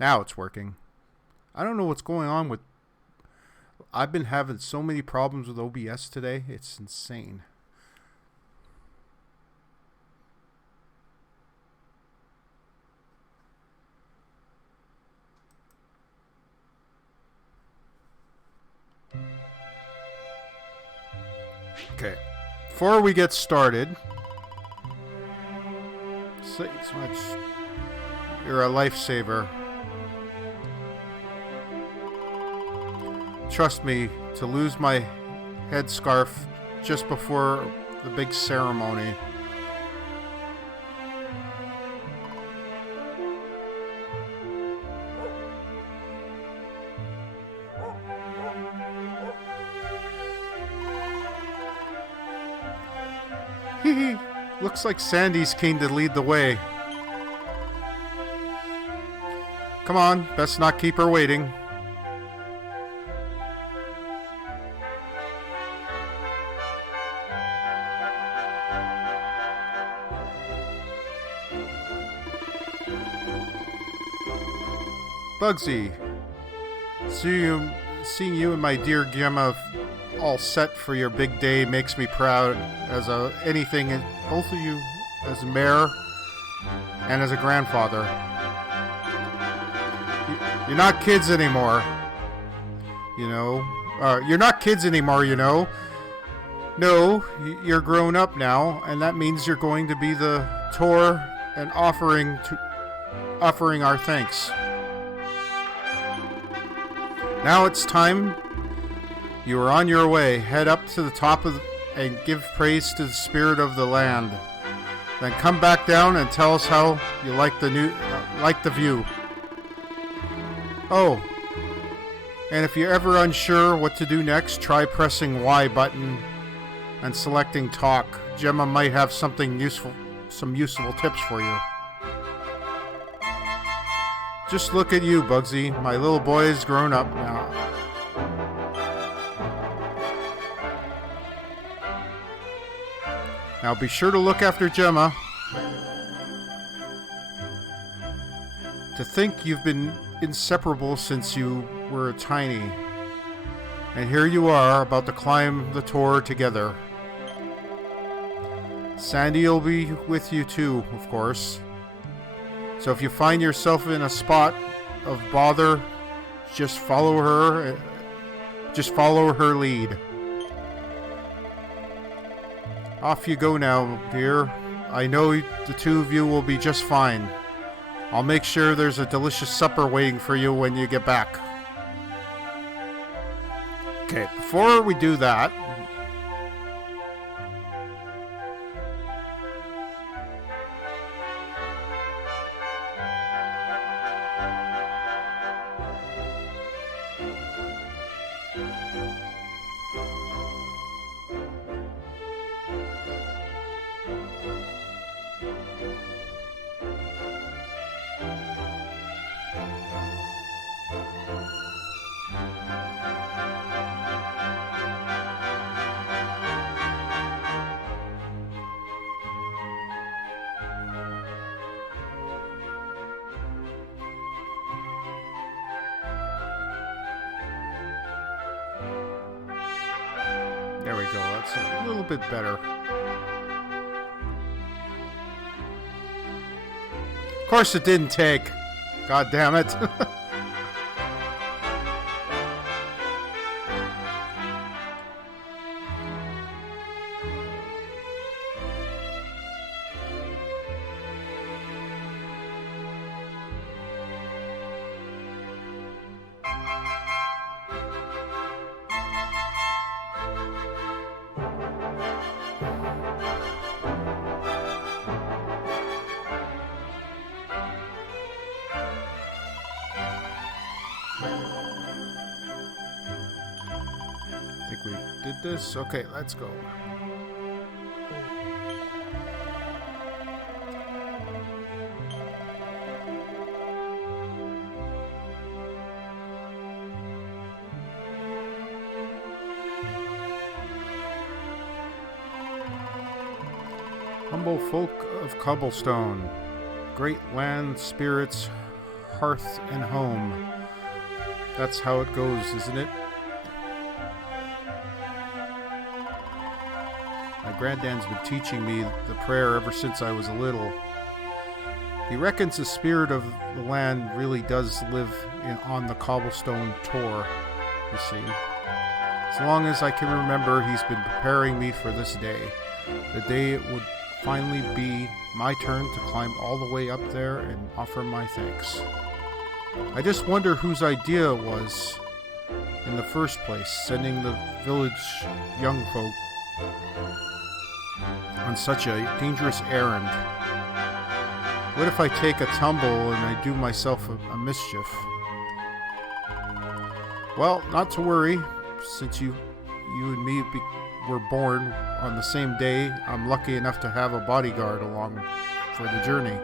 Now it's working. I don't know what's going on with... I've been having so many problems with OBS today. It's insane. Okay. Before we get started... You're a lifesaver. Trust me, to lose my headscarf just before the big ceremony. Hee. Looks like Sandy's keen to lead the way. Come on, best not keep her waiting. Bugsy, seeing you and my dear Gemma all set for your big day makes me proud as anything, both of you, as a mayor and as a grandfather. You're not kids anymore, you know. You're not kids anymore, you know. No, you're grown up now, and that means you're going to be the tour and offering our thanks. Now it's time. You are on your way. Head up to the top and give praise to the spirit of the land. Then come back down and tell us how you like the view. Oh, and if you're ever unsure what to do next, try pressing Y button and selecting talk. Gemma might have some useful tips for you. Just look at you, Bugsy. My little boy is grown up now. Now be sure to look after Gemma. To think you've been inseparable since you were tiny. And here you are, about to climb the tour together. Sandy will be with you too, of course. So if you find yourself in a spot of bother, just follow her lead. Off you go now, dear. I know the two of you will be just fine. I'll make sure there's a delicious supper waiting for you when you get back. Okay, before we do that... There we go, that's a little bit better. Of course it didn't take. God damn it. We did this. Okay, let's go. Humble folk of cobblestone, great land spirits hearth and home. That's how it goes, isn't it? My granddad's been teaching me the prayer ever since I was little. He reckons the spirit of the land really does live on the cobblestone tor, you see. As long as I can remember, he's been preparing me for this day. The day it would finally be my turn to climb all the way up there and offer my thanks. I just wonder whose idea it was in the first place, sending the village young folk on such a dangerous errand. What if I take a tumble and I do myself a mischief? Well, not to worry. Since you and me were born on the same day, I'm lucky enough to have a bodyguard along for the journey.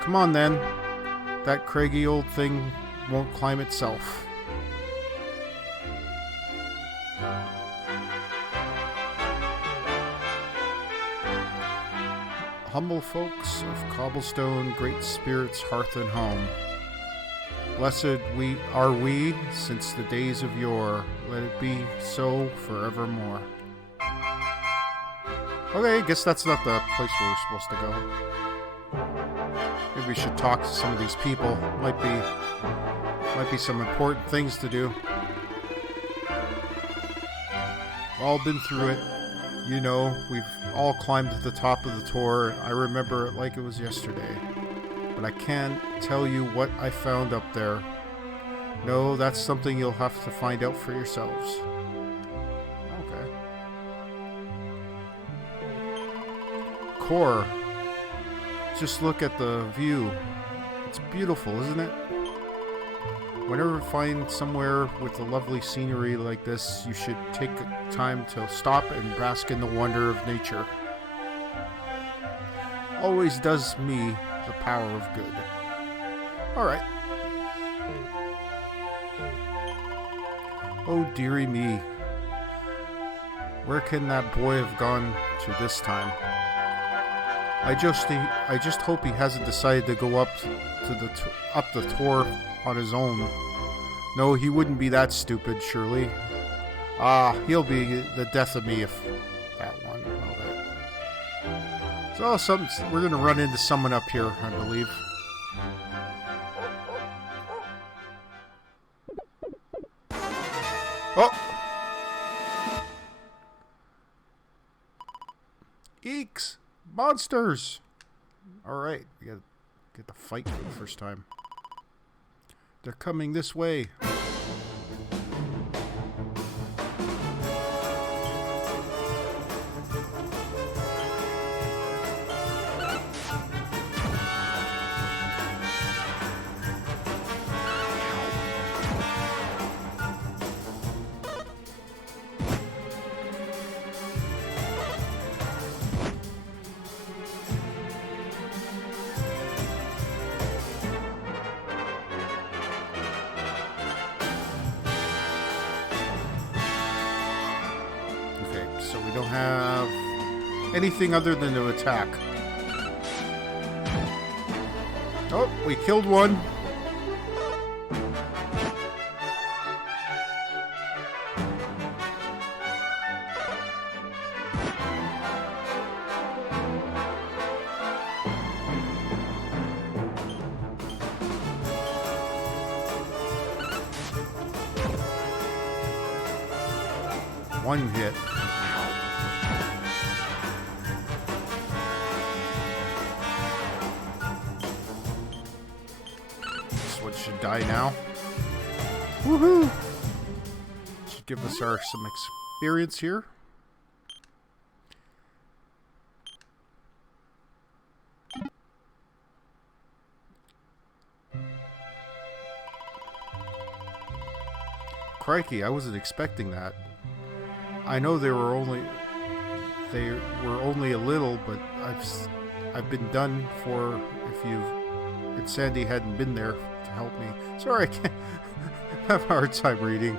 Come on then. That craggy old thing won't climb itself. Humble folks of cobblestone, great spirits, hearth and home. Blessed are we since the days of yore. Let it be so forevermore. Okay, I guess that's not the place where we're supposed to go. Maybe we should talk to some of these people. Might be some important things to do. All been through it. You know, we've all climbed to the top of the tor. I remember it like it was yesterday. But I can't tell you what I found up there. No, that's something you'll have to find out for yourselves. Okay. Core. Just look at the view. It's beautiful, isn't it? Whenever you find somewhere with a lovely scenery like this, you should take time to stop and bask in the wonder of nature. Always does me the power of good. Alright. Oh dearie me. Where can that boy have gone to this time? I just hope he hasn't decided to go up the tor on his own. No, he wouldn't be that stupid, surely. He'll be the death of me if that one. Okay. So we're gonna run into someone up here, I believe. Oh! Eeks! Monsters! Alright, we gotta get the fight for the first time. They're coming this way. So we don't have anything other than to attack. Oh, we killed one. One hit. Should die now. Woohoo! Should give us some experience here. Crikey, I wasn't expecting that. I know they were only a little, but I've been done for if Sandy hadn't been there to help me. Sorry, I can't I have a hard time reading.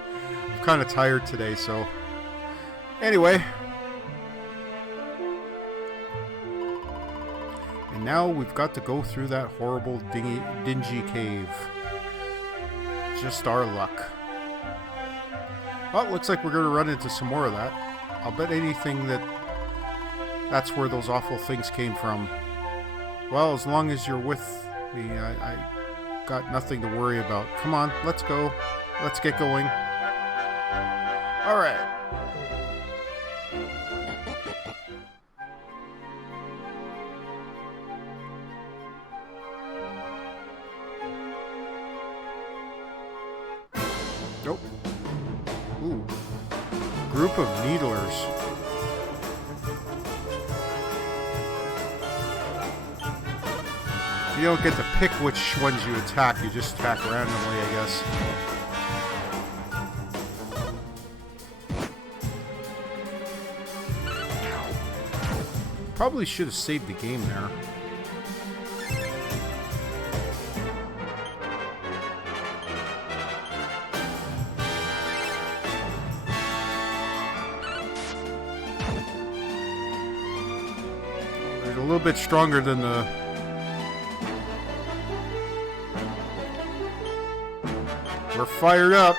I'm kind of tired today, so anyway. In And now we've got to go through that horrible, dingy cave. Just our luck. Well, it looks like we're going to run into some more of that. I'll bet anything that that's where those awful things came from. Well, as long as you're with me, I got nothing to worry about. Come on, let's go. Let's get going. All right. Nope. Ooh. Group of needlers. You don't get to pick which ones you attack. You just attack randomly, I guess. Probably should have saved the game there. They're a little bit stronger than the... We're fired up.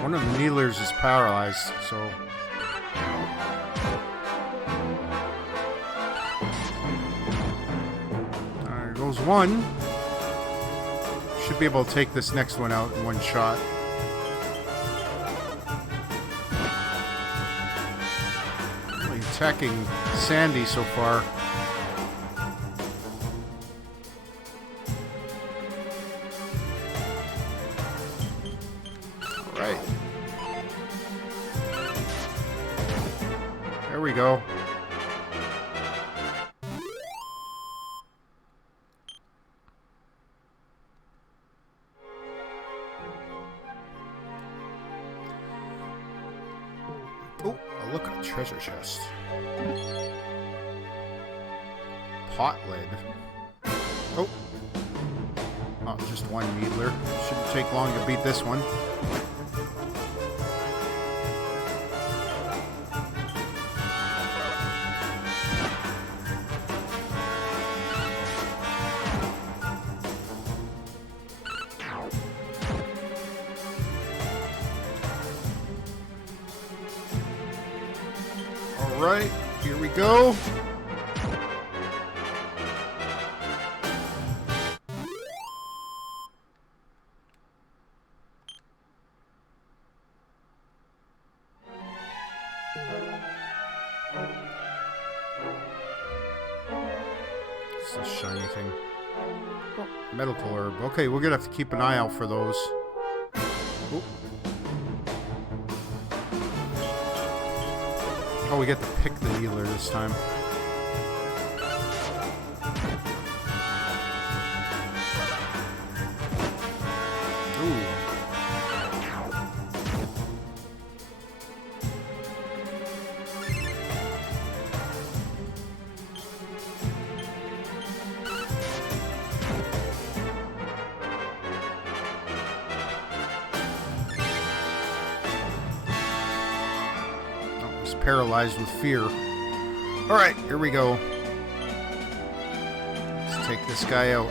One of the needlers is paralyzed, so... There goes one. Should be able to take this next one out in one shot. Really attacking Sandy so far. Right. There we go. Oh, look at a treasure chest. Pot lid. Oh. Oh, just one needler. Shouldn't take long to beat this one. Alright, here we go. It's a shiny thing. Oh, medical herb. Okay, we're gonna have to keep an eye out for those. Oh. Oh, we get to pick the healer this time. Ooh. Paralyzed with fear. Alright, here we go. Let's take this guy out.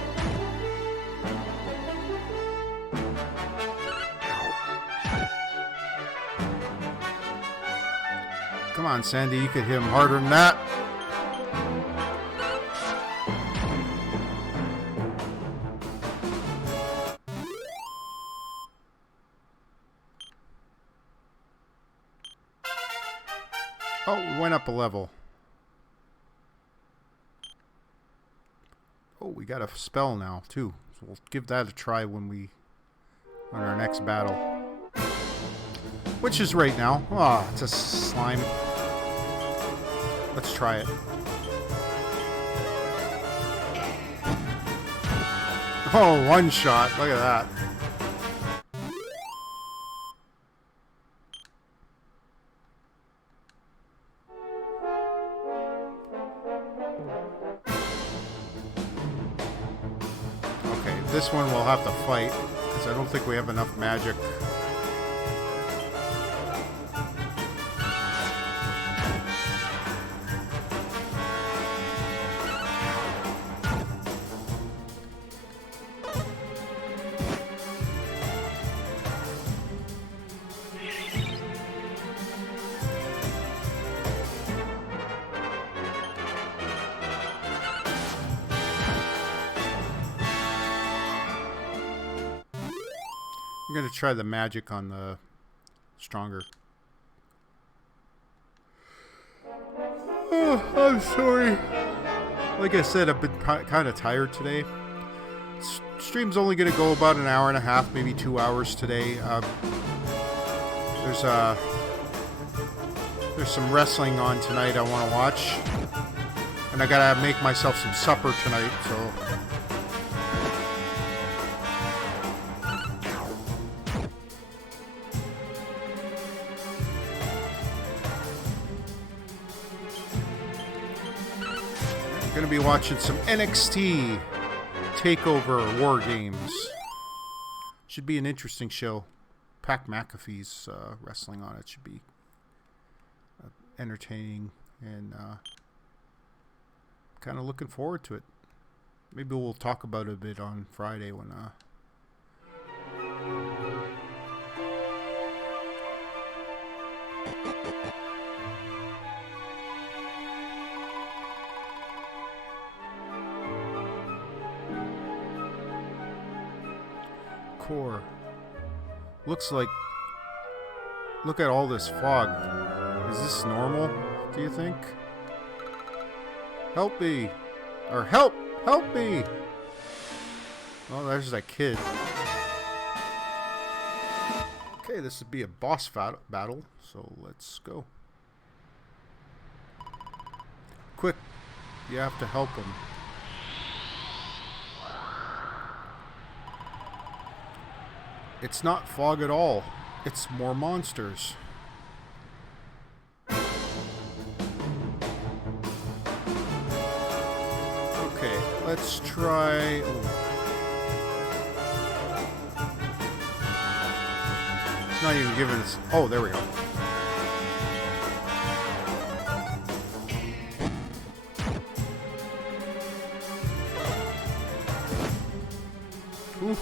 Come on, Sandy, you could hit him harder than that. Oh, we went up a level. Oh, we got a spell now, too. So we'll give that a try when our next battle. Which is right now. Ah, it's a slime. Let's try it. Oh, one shot. Look at that. This one we'll have to fight, because I don't think we have enough magic. I'm going to try the magic on the stronger. Oh, I'm sorry. Like I said, I've been kind of tired today. Stream's only going to go about an hour and a half, maybe 2 hours today. There's some wrestling on tonight I want to watch. And I got to make myself some supper tonight, so... Gonna be watching some NXT TakeOver War Games. Should be an interesting show. Pat McAfee's wrestling on it. Should be entertaining, and kind of looking forward to it. Maybe we'll talk about it a bit on Friday when core. Looks like... Look at all this fog. Is this normal, do you think? Help me! Or help! Help me! Oh, there's that kid. Okay, this would be a boss battle, so let's go. Quick! You have to help him. It's not fog at all. It's more monsters. Okay, let's try... Oh. It's not even giving us... Oh, there we go. Ooh.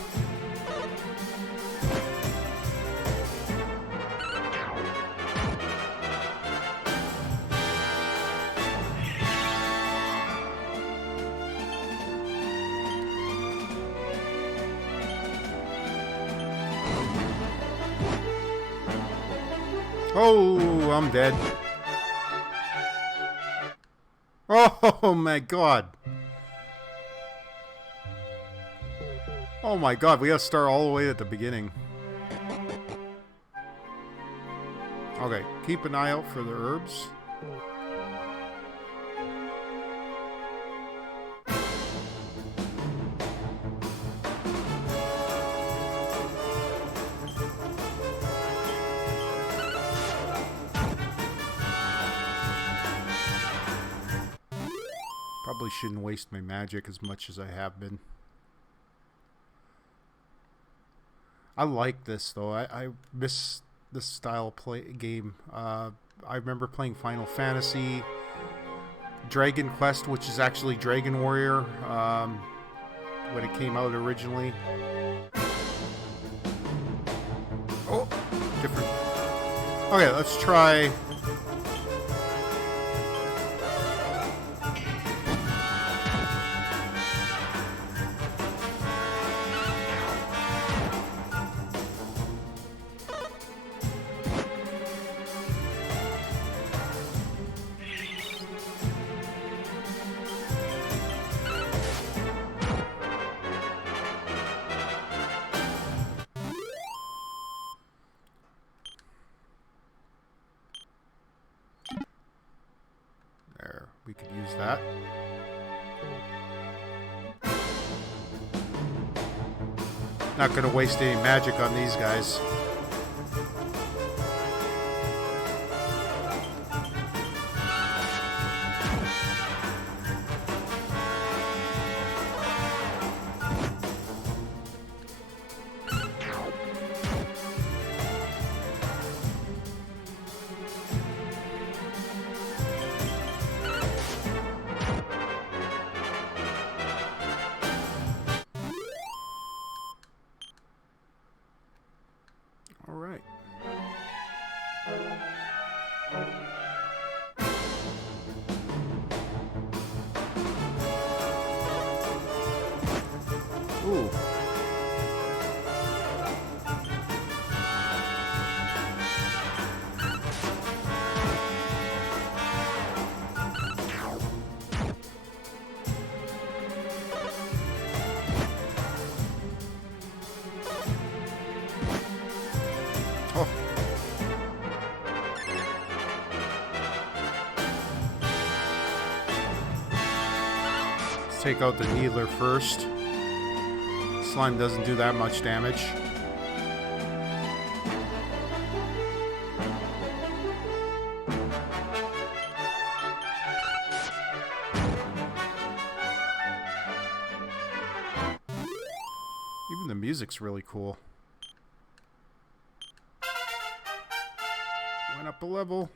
Oh, I'm dead. Oh my god. Oh my god, we gotta start all the way at the beginning. Okay, keep an eye out for the herbs. Probably shouldn't waste my magic as much as I have been. I like this though. I miss this style game. I remember playing Final Fantasy, Dragon Quest, which is actually Dragon Warrior, when it came out originally. Oh, different. Okay, let's try. We could use that. Not gonna waste any magic on these guys. Ooh. take out the needler first. Slime doesn't do that much damage. Even the music's really cool. Went up a level.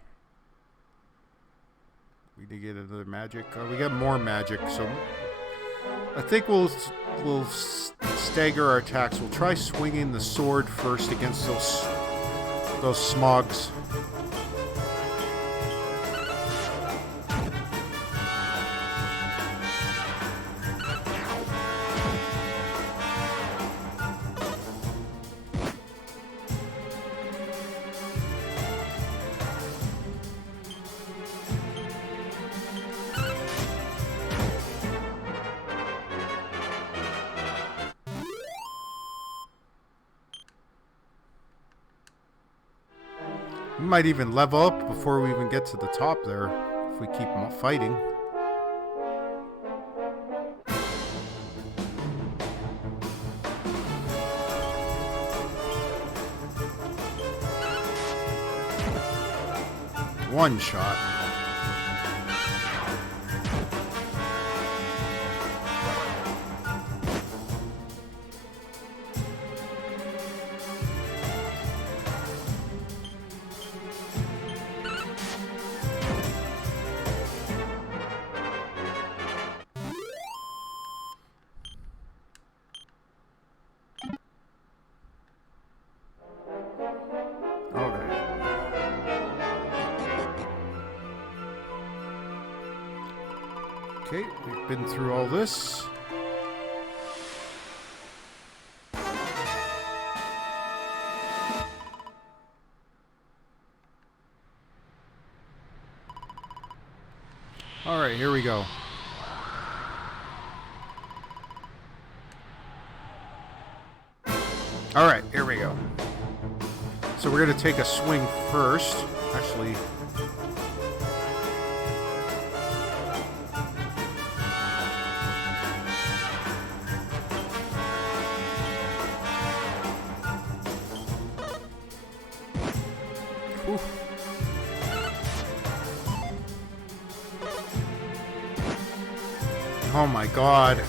We did get another magic. We got more magic, so I think we'll stagger our attacks. We'll try swinging the sword first against those smogs. We might even level up before we even get to the top there, if we keep fighting. One shot. Okay, we've been through all this. All right, here we go. All right, here we go. So we're going to take a swing first. Actually, oh my God.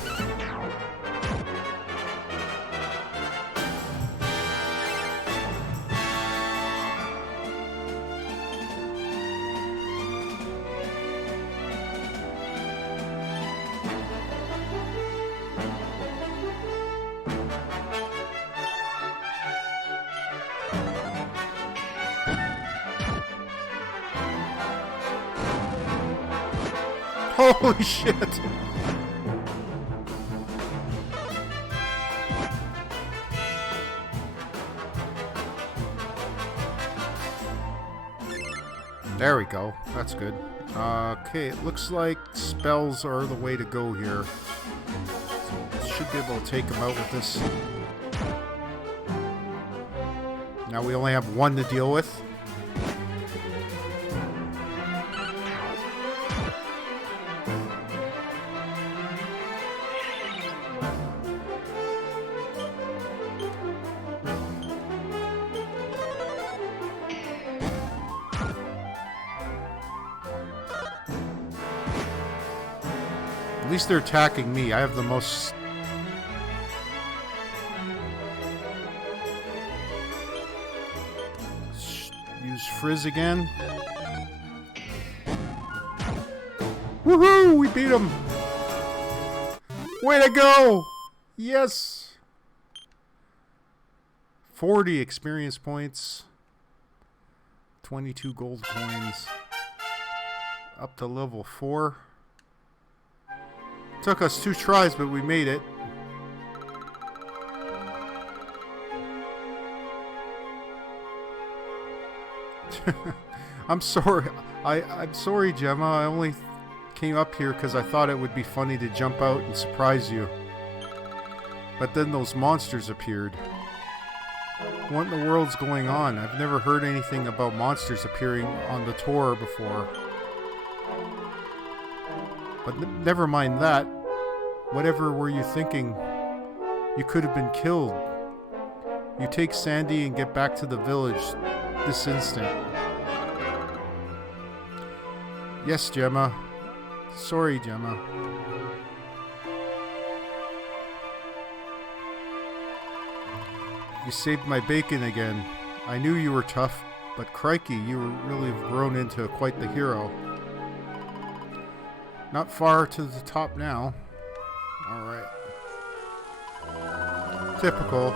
Holy shit. There we go. That's good. Okay, it looks like spells are the way to go here. So should be able to take them out with this. Now we only have one to deal with. At least they're attacking me. I have the most... Use Frizz again. Woohoo! We beat him! Way to go! Yes! 40 experience points. 22 gold coins. Up to level 4. Took us 2 tries, but we made it. I'm sorry. I'm sorry, Gemma. I only came up here because I thought it would be funny to jump out and surprise you. But then those monsters appeared. What in the world's going on? I've never heard anything about monsters appearing on the tour before. But never mind that. Whatever were you thinking? You could have been killed. You take Sandy and get back to the village this instant. Yes, Gemma. Sorry, Gemma. You saved my bacon again. I knew you were tough, but crikey, you really have grown into quite the hero. Not far to the top now. Alright. Typical.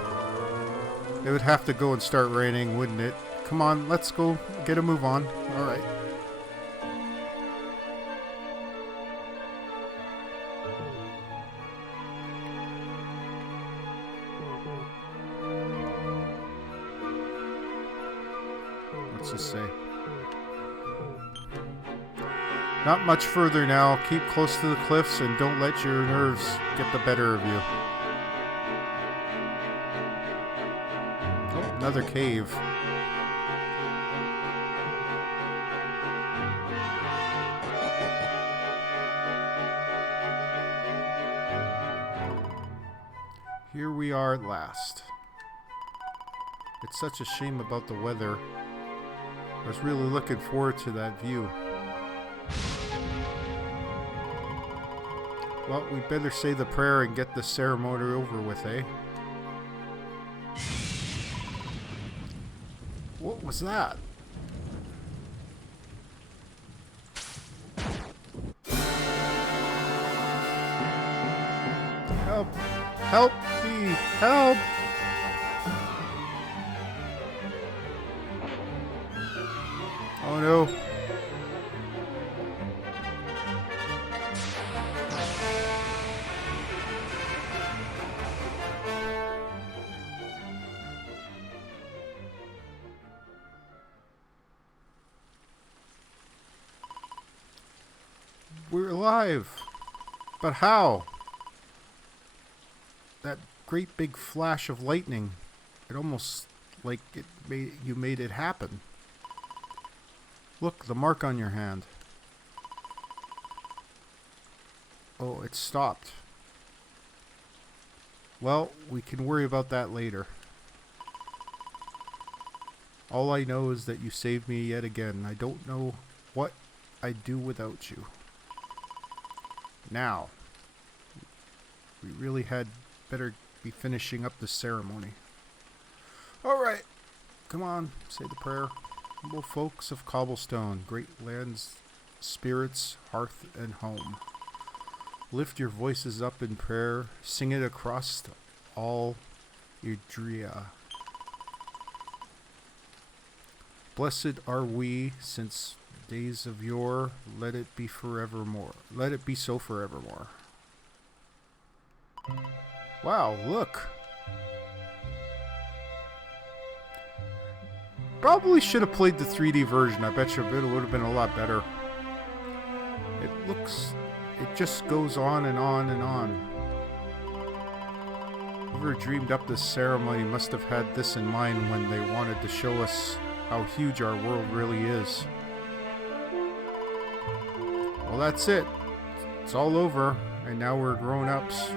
It would have to go and start raining, wouldn't it? Come on, let's go get a move on. Alright. What's this say? Not much further now. Keep close to the cliffs and don't let your nerves get the better of you. Oh, another cave. Here we are at last. It's such a shame about the weather. I was really looking forward to that view. Well, we better say the prayer and get the ceremony over with, eh? What was that? Help! Help me! Help! Oh no. We're alive. But how? That great big flash of lightning. It almost like you made it happen. Look, the mark on your hand. Oh, it stopped. Well, we can worry about that later. All I know is that you saved me yet again. I don't know what I'd do without you. Now, we really had better be finishing up the ceremony. Alright, come on, say the prayer. Humble folks of cobblestone, great lands, spirits, hearth, and home. Lift your voices up in prayer, sing it across all Idria. Blessed are we since days of yore, let it be forevermore. Let it be so forevermore. Wow, look. Probably should have played the 3D version. I bet you it would have been a lot better. It just goes on and on and on. Whoever dreamed up this ceremony must have had this in mind when they wanted to show us how huge our world really is. Well, that's it. It's all over, and now we're grown-ups.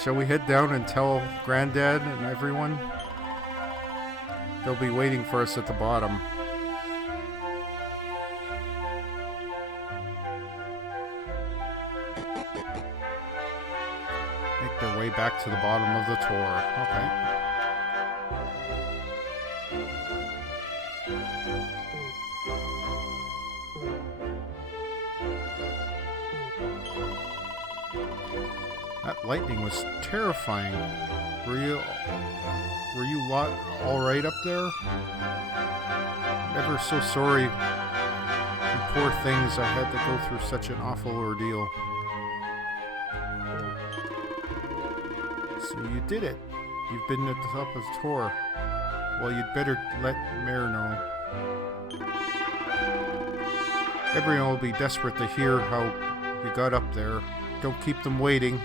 Shall we head down and tell Granddad and everyone? They'll be waiting for us at the bottom. Make their way back to the bottom of the tour. Okay. That lightning was terrifying. Were you lot all right up there? I'm ever so sorry. You poor things, I had to go through such an awful ordeal. So you did it. You've been at the top of the tour. Well, you'd better let Mare know. Everyone will be desperate to hear how you got up there. Don't keep them waiting.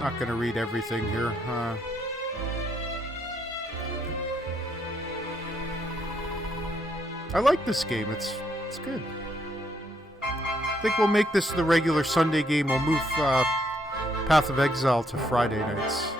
Not gonna read everything here. I like this game. It's good. I think we'll make this the regular Sunday game. We'll move Path of Exile to Friday nights.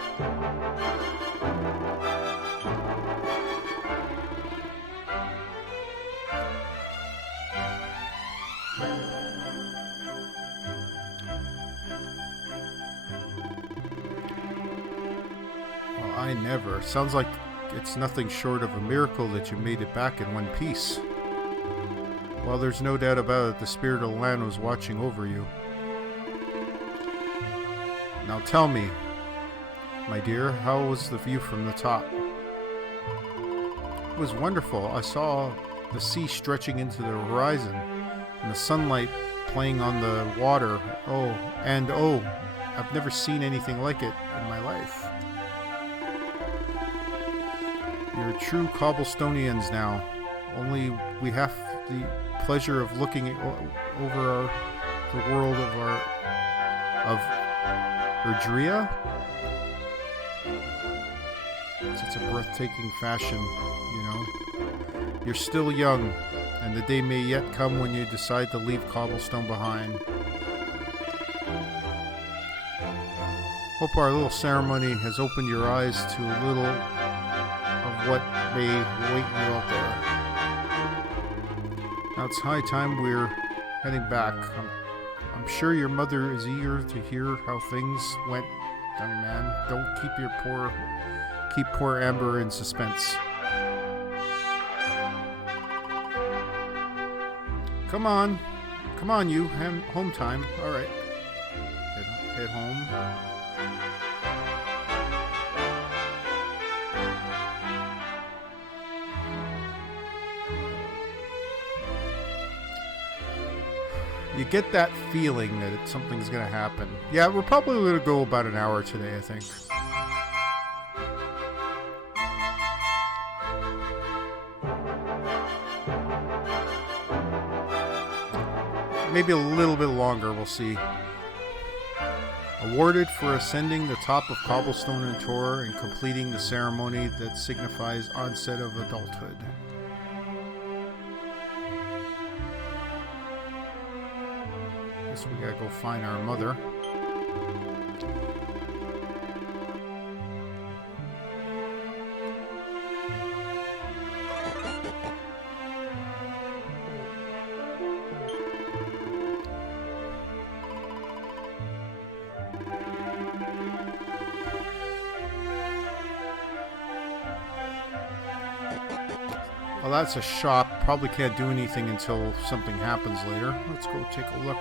Well, I never. Sounds like it's nothing short of a miracle that you made it back in one piece. Well, there's no doubt about it, the spirit of the land was watching over you. Now tell me, my dear, how was the view from the top? It was wonderful. I saw the sea stretching into the horizon, and the sunlight playing on the water. Oh, I've never seen anything like it in my life. You're true Cobblestonians now. Only we have the pleasure of looking over the world of Erdrea. It's a breathtaking fashion, you know. You're still young, and the day may yet come when you decide to leave Cobblestone behind. Hope our little ceremony has opened your eyes to a little of what may await you out there. Now it's high time we're heading back. I'm sure your mother is eager to hear how things went, young man. Don't keep poor Amber in suspense. Come on, you. Home time. All right. Head home. You get that feeling that something's going to happen. Yeah, we're probably going to go about an hour today, I think. Maybe a little bit longer, we'll see. Awarded for ascending the top of Cobblestone and Tor and completing the ceremony that signifies onset of adulthood. Guess we gotta go find our mother. Well, that's a shop. Probably can't do anything until something happens later. Let's go take a look.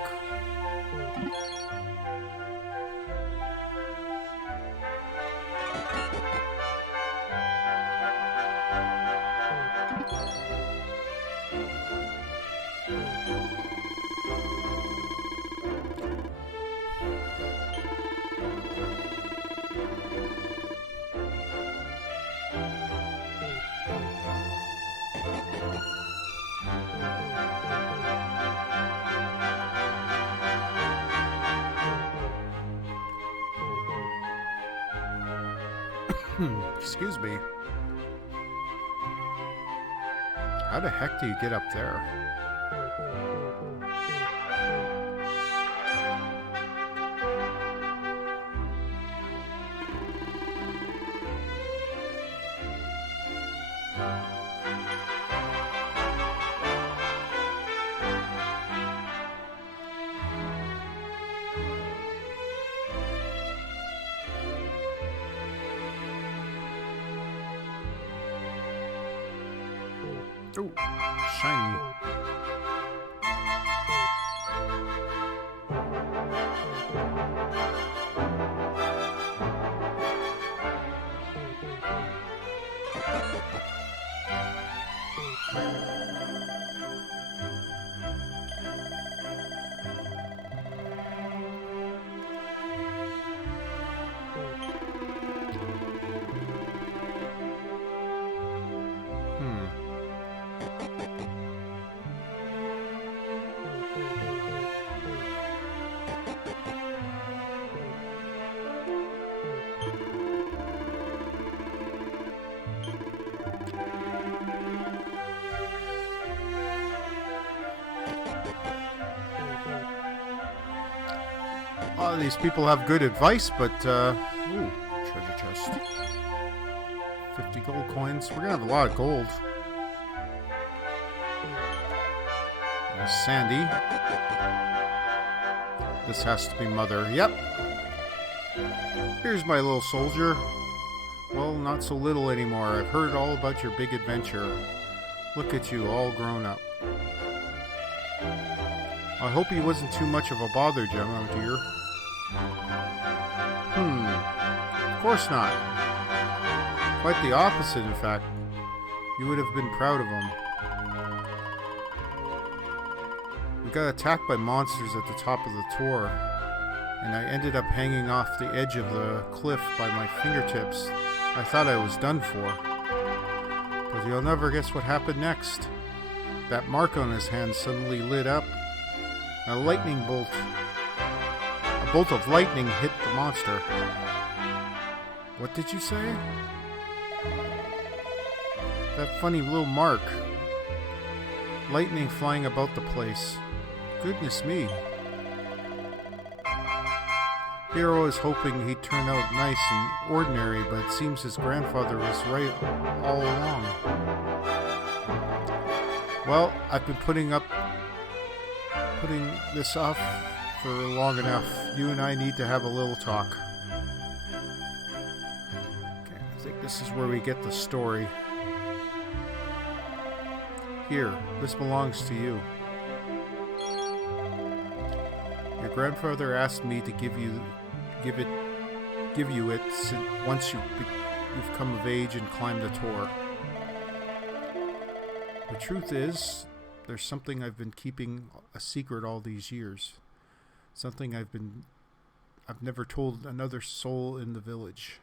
Excuse me. How the heck do you get up there? Oh, shiny. lot of these people have good advice, but, ooh, treasure chest. 50 gold coins. We're gonna have a lot of gold. There's Sandy. This has to be Mother. Yep. Here's my little soldier. Well, not so little anymore. I've heard all about your big adventure. Look at you, all grown up. I hope he wasn't too much of a bother, Gemma, dear. Of course not. Quite the opposite, in fact. You would have been proud of him. We got attacked by monsters at the top of the tour, and I ended up hanging off the edge of the cliff by my fingertips. I thought I was done for. But you'll never guess what happened next. That mark on his hand suddenly lit up. A bolt of lightning hit the monster. What did you say? That funny little mark. Lightning flying about the place. Goodness me. Hero was hoping he'd turn out nice and ordinary, but it seems his grandfather was right all along. Well, I've been putting this off for long enough. You and I need to have a little talk. Okay, I think this is where we get the story. Here, this belongs to you. Your grandfather asked me to give you it once you've come of age and climbed the Tor. The truth is, there's something I've been keeping a secret all these years. Something I've never told another soul in the village.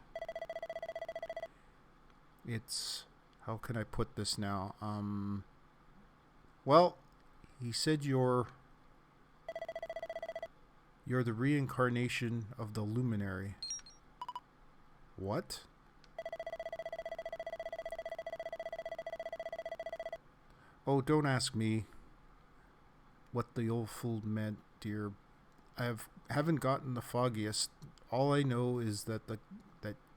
It's, how can I put this now? Well, he said you're the reincarnation of the luminary. What? Oh, don't ask me what the old fool meant, dear. I haven't gotten the foggiest. All I know is that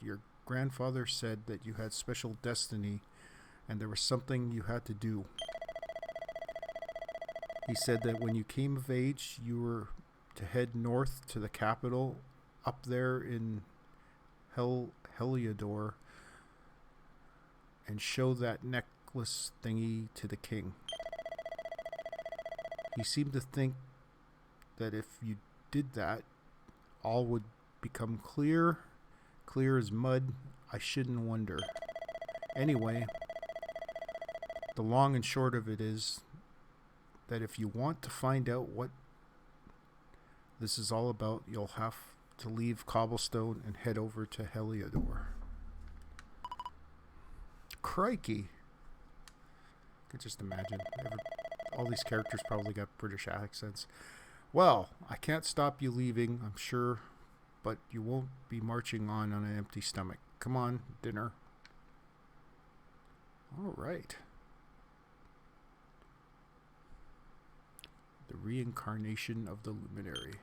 your grandfather said that you had special destiny and there was something you had to do. He said that when you came of age, you were to head north to the capital, up there in Heliodor, and show that necklace thingy to the king. He seemed to think that if you did that, all would become clear as mud. I shouldn't wonder. Anyway, the long and short of it is that if you want to find out what this is all about, you'll have to leave Cobblestone and head over to Heliodor. Crikey. I could just imagine. All these characters probably got British accents. Well, I can't stop you leaving, I'm sure, but you won't be marching on an empty stomach. Come on, dinner. All right. The reincarnation of the luminary.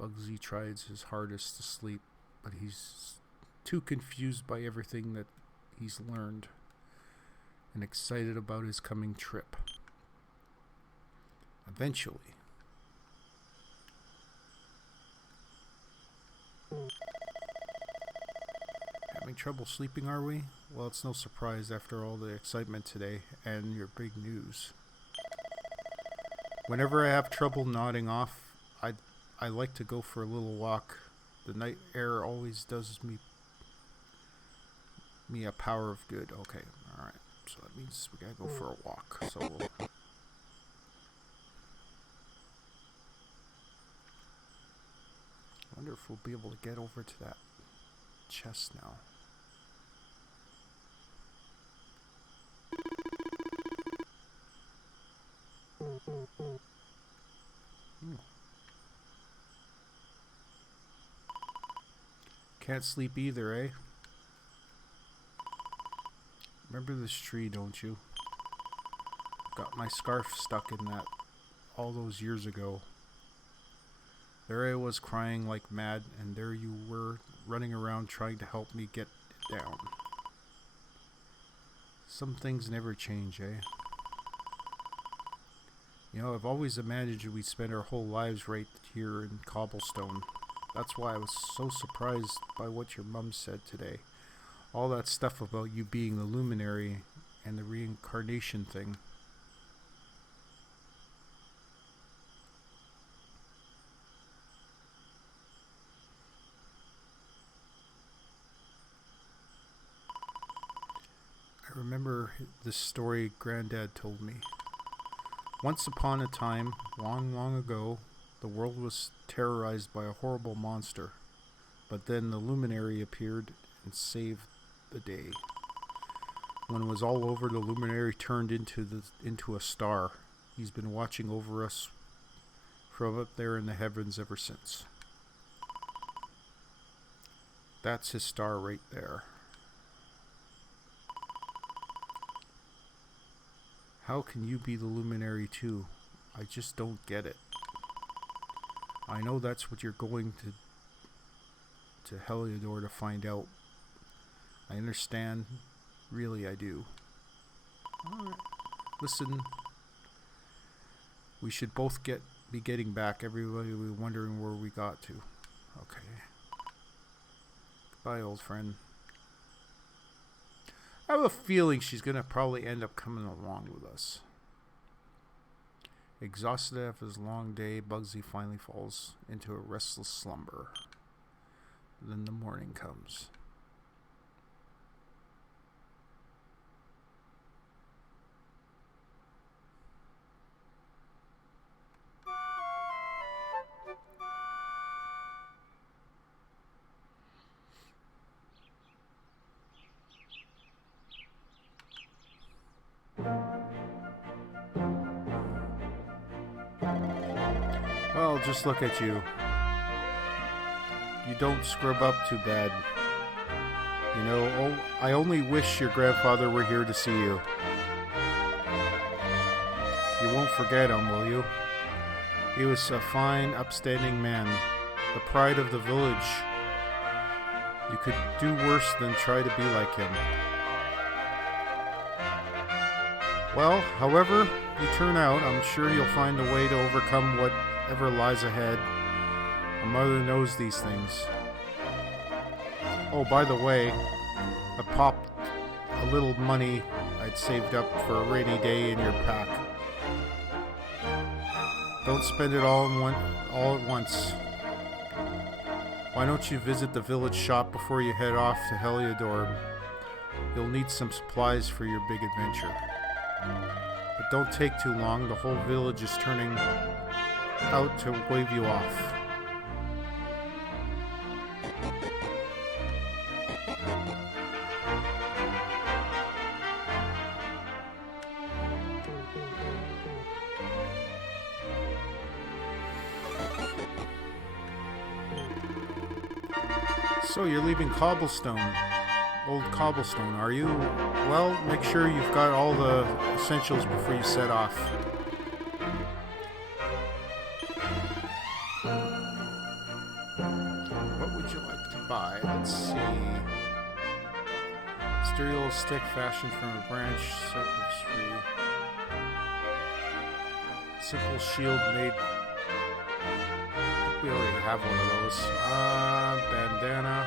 Bugsy tries his hardest to sleep, but he's too confused by everything that he's learned and excited about his coming trip. Eventually. Having trouble sleeping, are we? Well, it's no surprise after all the excitement today and your big news. Whenever I have trouble nodding off, I like to go for a little walk. The night air always does me a power of good. Okay, alright. So that means we gotta go for a walk. So we'll... I wonder if we'll be able to get over to that chest now. Can't sleep either, eh? Remember this tree, don't you? Got my scarf stuck in that all those years ago. There I was crying like mad, and there you were running around trying to help me get it down. Some things never change, eh? You know, I've always imagined we'd spend our whole lives right here in Cobblestone. That's why I was so surprised by what your mum said today. All that stuff about you being the luminary and the reincarnation thing. I remember this story Granddad told me. Once upon a time, long, long ago, the world was terrorized by a horrible monster. But then the luminary appeared and saved the day. When it was all over, the luminary turned into a star. He's been watching over us from up there in the heavens ever since. That's his star right there. How can you be the luminary too? I just don't get it. I know that's what you're going to Heliodor to find out. I understand. Really, I do. Alright. Listen, we should both be getting back. Everybody will be wondering where we got to. Okay. Goodbye, old friend. I have a feeling she's going to probably end up coming along with us. Exhausted after his long day, Bugsy finally falls into a restless slumber. Then the morning comes. Well, just look at you. You don't scrub up too bad. You know, I only wish your grandfather were here to see you. You won't forget him, will you? He was a fine, upstanding man, the pride of the village. You could do worse than try to be like him. Well, however you turn out, I'm sure you'll find a way to overcome whatever lies ahead. A mother knows these things. Oh, by the way, I popped a little money I'd saved up for a rainy day in your pack. Don't spend it all at once. Why don't you visit the village shop before you head off to Heliodor? You'll need some supplies for your big adventure. But don't take too long. The whole village is turning out to wave you off. So you're leaving Cobblestone, old Cobblestone, are you? Well, make sure you've got all the essentials before you set off. What would you like to buy? Let's see. Stereo stick fashioned from a branch, surface free. Simple shield made. We already have one of those. Bandana.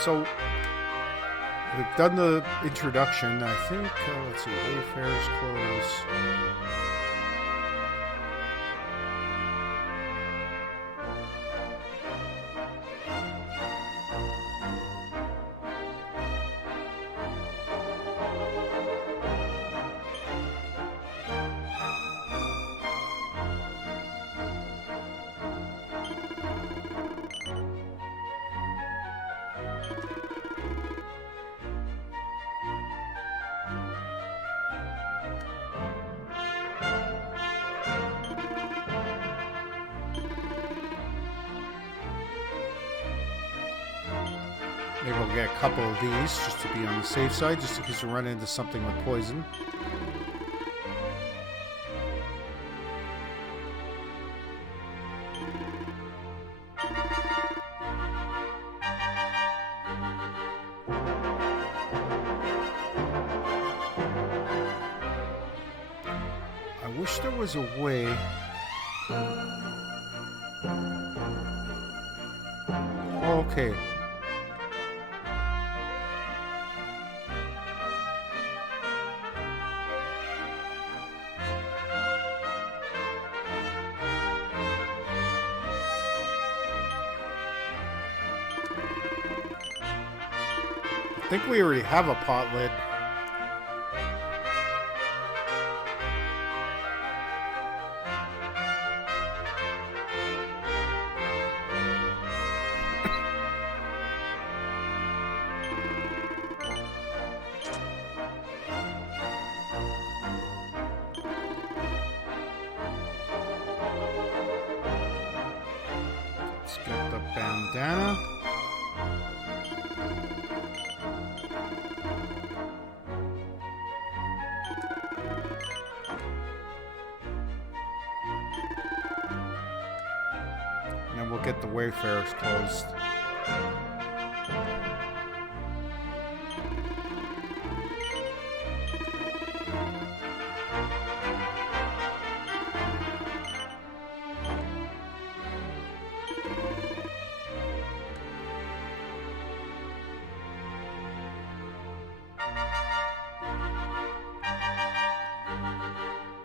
So, we've done the introduction. I think, let's see, Wayfarer's Clothes. Maybe we'll get a couple of these just to be on the safe side, just in case we run into something with poison. I wish there was a way. Okay. I think we already have a pot lid. Let's get the bandana. And we'll get the Wayfarer's closed.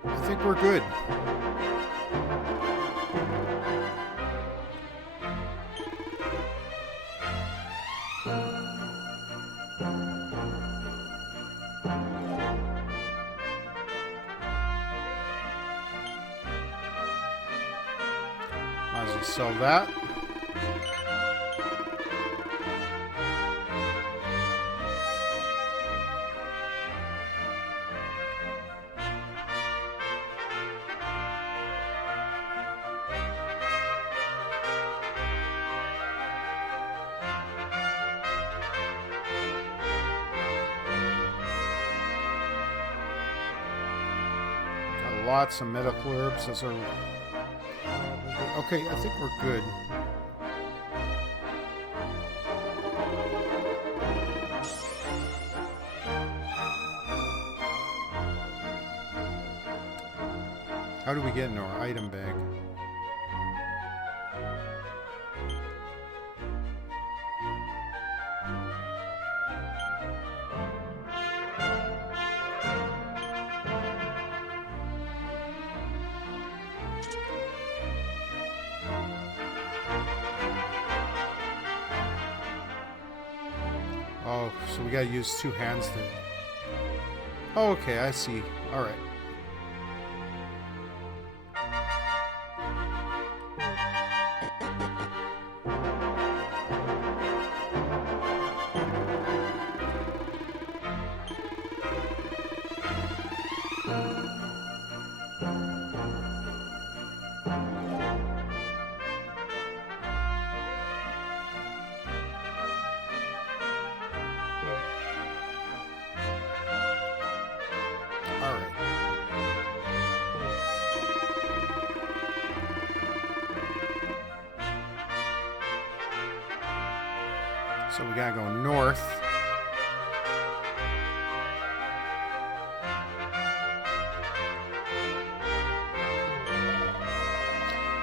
I think we're good. Might as well sell that. Lots of medical herbs. Those are okay. I think we're good. How do we get into our item bag? Oh, so we gotta use two hands to... Oh, okay, I see. Alright. So we gotta go north.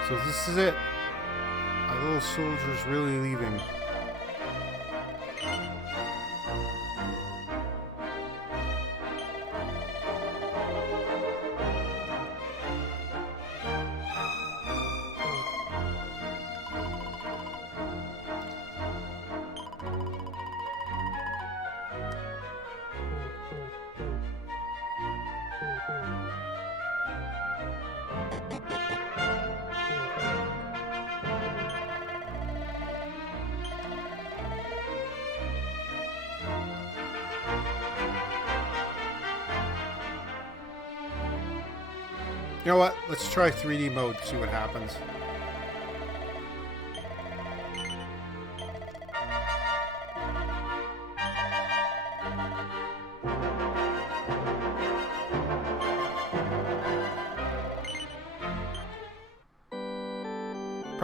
So this is it. Our little soldier's really leaving. You know what? Let's try 3D mode, see what happens.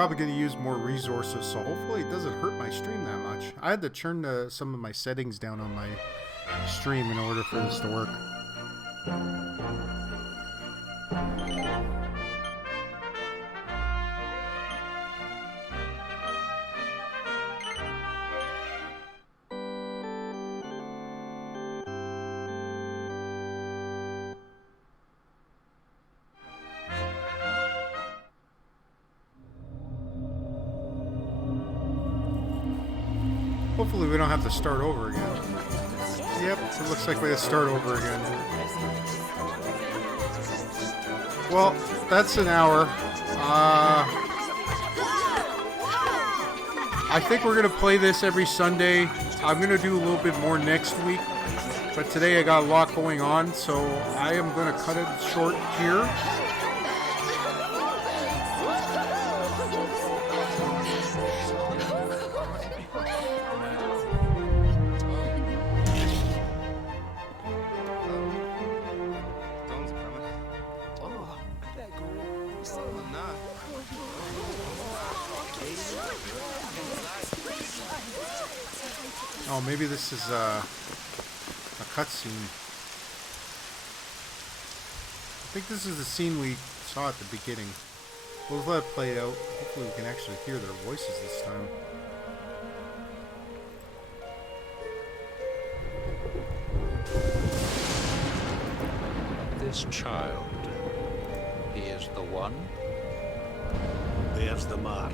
probably going to use more resources, so hopefully it doesn't hurt my stream that much. I had to turn some of my settings down on my stream in order for this to work. Hopefully we don't have to start over again. Yep, it looks like we have to start over again. Well, that's an hour. I think we're going to play this every Sunday. I'm going to do a little bit more next week. But today I got a lot going on, so I am going to cut it short here. Oh, maybe this is a cutscene. I think this is the scene we saw at the beginning. We'll let it play out. Hopefully we can actually hear their voices this time. This child, he is the one? There's the mark.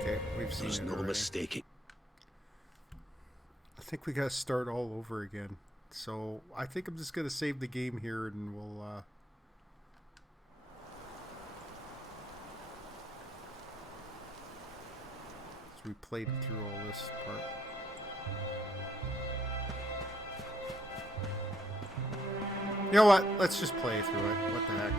Okay, we've seen There's it no already. mistaking. I think we gotta start all over again. So I think I'm just gonna save the game here and we'll so we played through all this part. You know what? Let's just play through it. What the heck?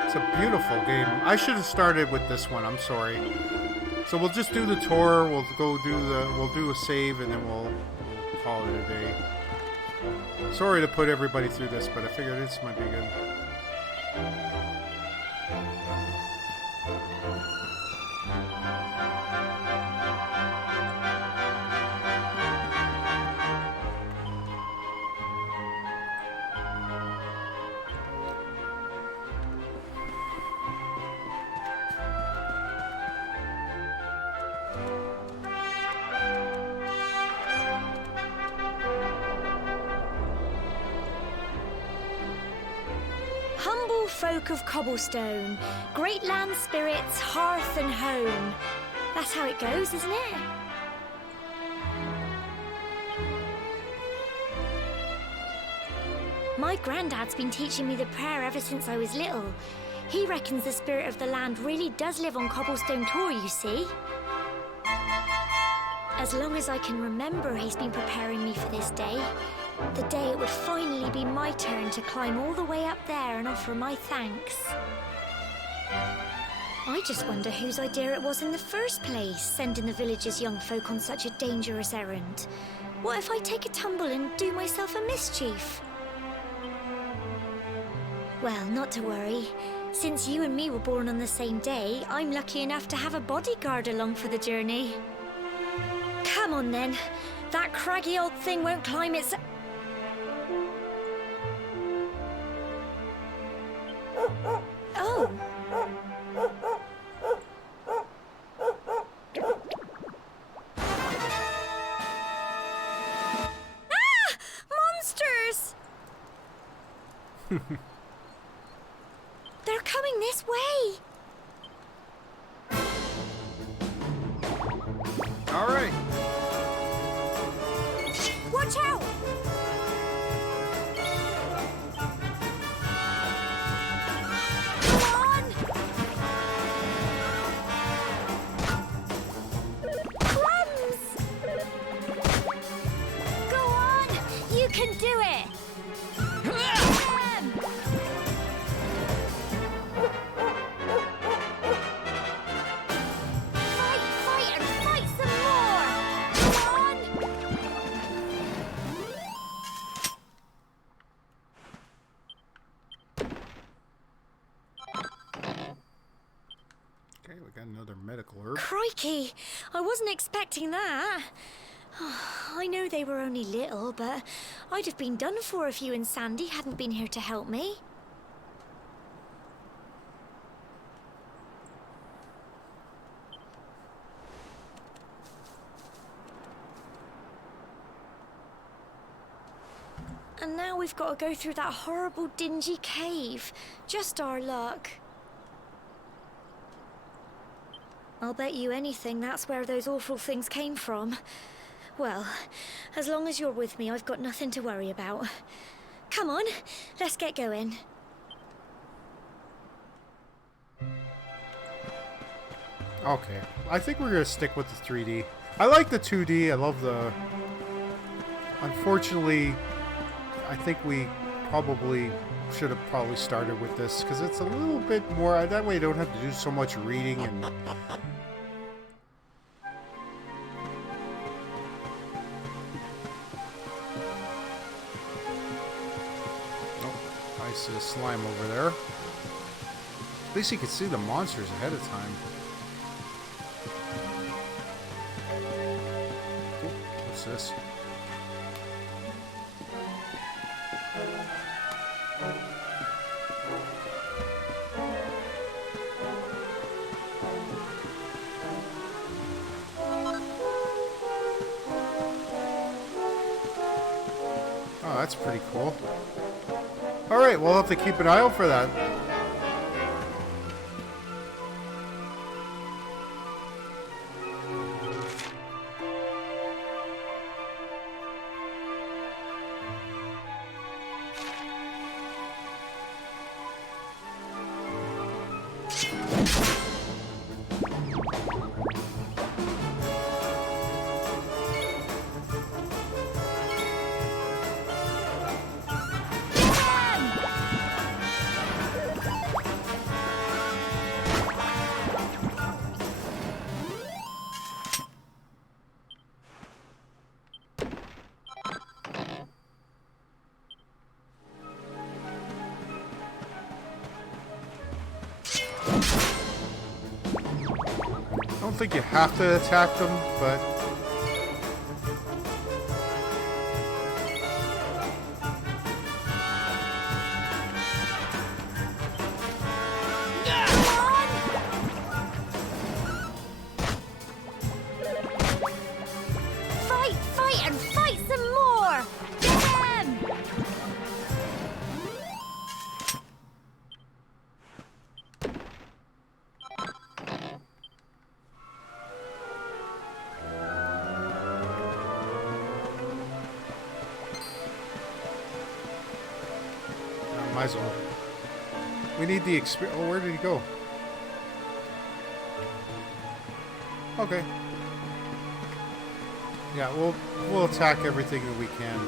It's a beautiful game. I should have started with this one. I'm sorry. So we'll just do the tour. We'll do a save and then we'll call it a day. Sorry to put everybody through this, but I figured this might be good. Humble folk of cobblestone, great land spirits, hearth and home. That's how it goes, isn't it? My granddad's been teaching me the prayer ever since I was little. He reckons the spirit of the land really does live on Cobblestone Tor, you see. As long as I can remember, he's been preparing me for this day. The day it would finally be my turn to climb all the way up there and offer my thanks. I just wonder whose idea it was in the first place, sending the village's young folk on such a dangerous errand. What if I take a tumble and do myself a mischief? Well, not to worry. Since you and me were born on the same day, I'm lucky enough to have a bodyguard along for the journey. Come on then. That craggy old thing won't climb its... Oh. Ah! Monsters! They're coming this way. All right. Okay, we got another medical herb. Crikey! I wasn't expecting that. I know they were only little, but I'd have been done for if you and Sandy hadn't been here to help me. And now we've got to go through that horrible, dingy cave. Just our luck. I'll bet you anything that's where those awful things came from. Well, as long as you're with me, I've got nothing to worry about. Come on, let's get going. Okay, I think we're gonna stick with the 3D. I like the 2D. I love the... Unfortunately, I think we probably should have started with this because it's a little bit more... That way I don't have to do so much reading and... I see a slime over there. At least you can see the monsters ahead of time. Oh, what's this? Oh, that's pretty cool. Alright, we'll have to keep an eye out for that. I don't think you have to attack them, but... Fight and fight some more! Get them! Might as well. We need the experience. Oh, where did he go? Okay. Yeah, we'll attack everything that we can.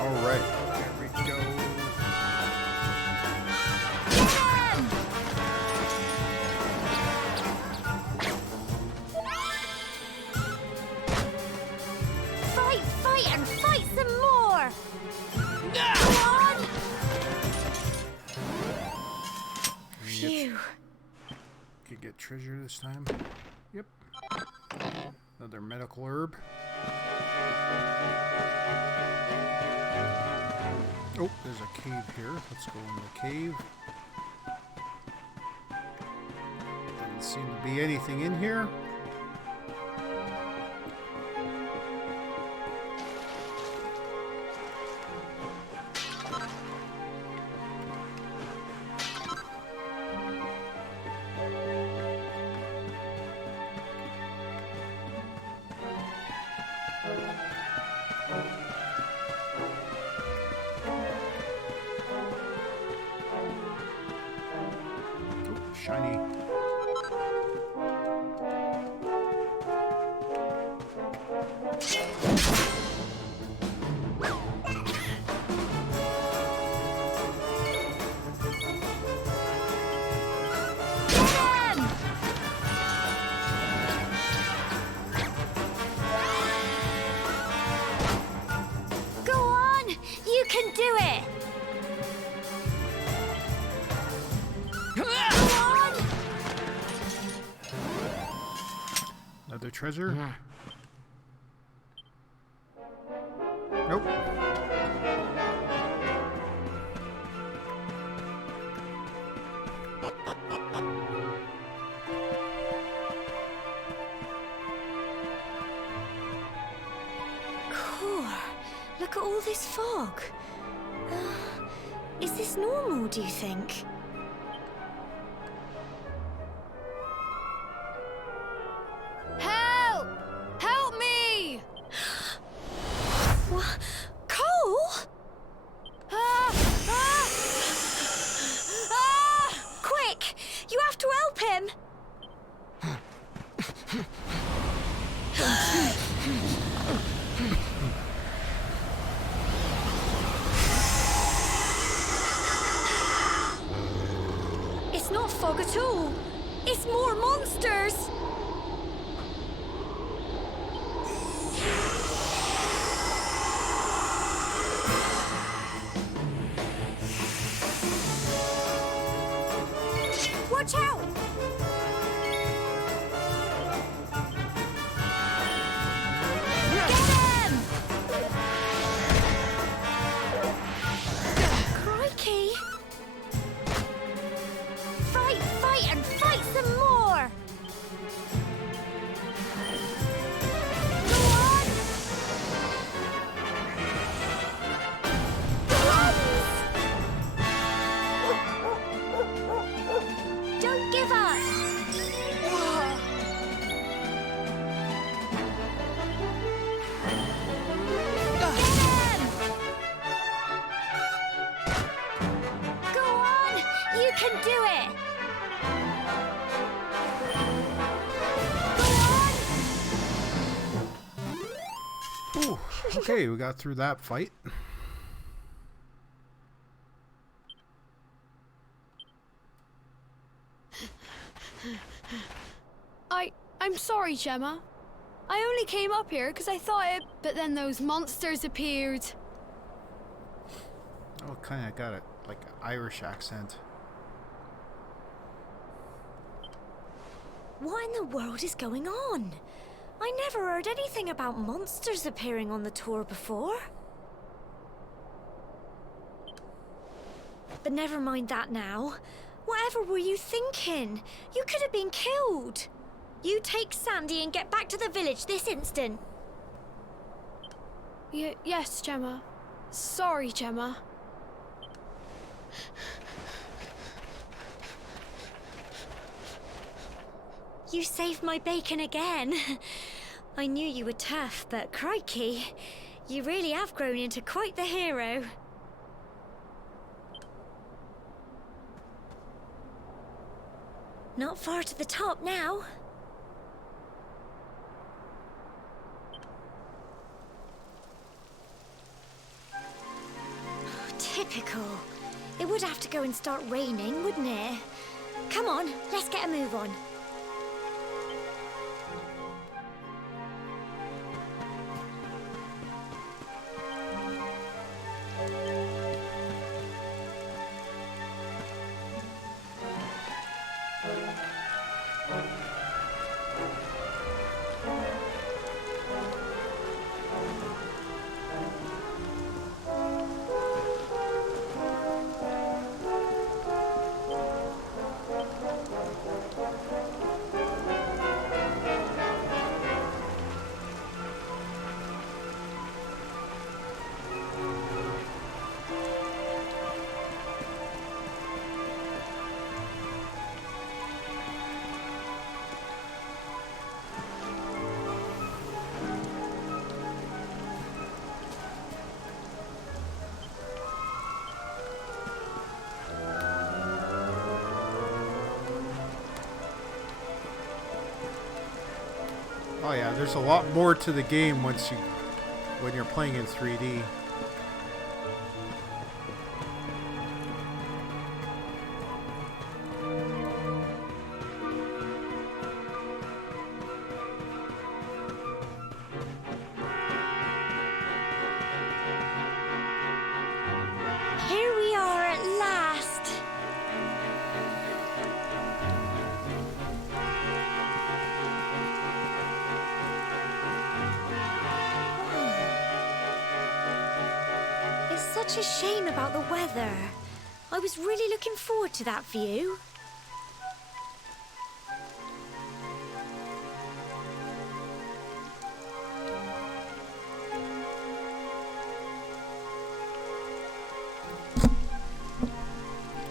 Alright, there we go. Fight and fight some more! Come on! Phew. Could get treasure this time. Yep. Another medical herb. Oh, there's a cave here. Let's go in the cave. Doesn't seem to be anything in here. shiny. Go on! You can do it! Go on! Another treasure? Nope. Look at all this fog. Is this normal, do you think? Help! Help me! What? Cole? Ah! Ah! Ah! Quick! You have to help him! It's not fog at all. It's more monsters. Watch out! Get him! Crikey! Fight, fight, and fight some more! Go on! Don't give up! Get him! Go on! You can do it! Go on! Ooh, okay, we got through that fight. I'm sorry, Gemma. I only came up here because I thought it, but then those monsters appeared. Oh, kind of got it like an Irish accent. What in the world is going on? I never heard anything about monsters appearing on the tour before. But never mind that now. Whatever were you thinking? You could have been killed. You take Sandy and get back to the village this instant. Yes, Gemma. Sorry, Gemma. You saved my bacon again. I knew you were tough, but crikey, you really have grown into quite the hero. Not far to the top now. Typical. It would have to go and start raining, wouldn't it? Come on, let's get a move on. Oh yeah, there's a lot more to the game when you're playing in 3D. Here we are at last. It's such a shame about the weather. I was really looking forward to that view.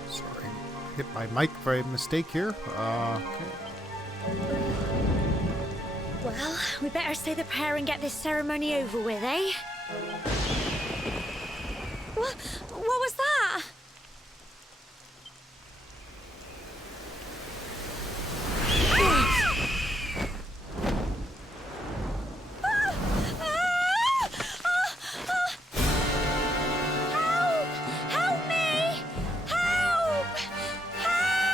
Sorry, hit my mic by mistake here. Okay. Well, we better say the prayer and get this ceremony over with, eh? What was that? Help me! Help! Help!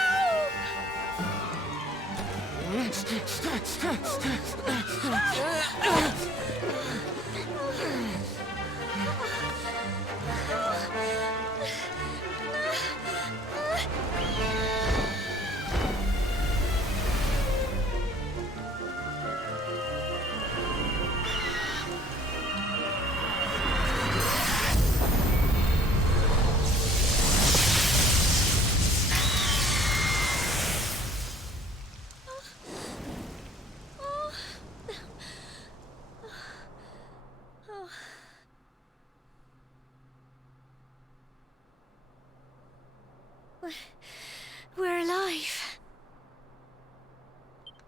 We're alive.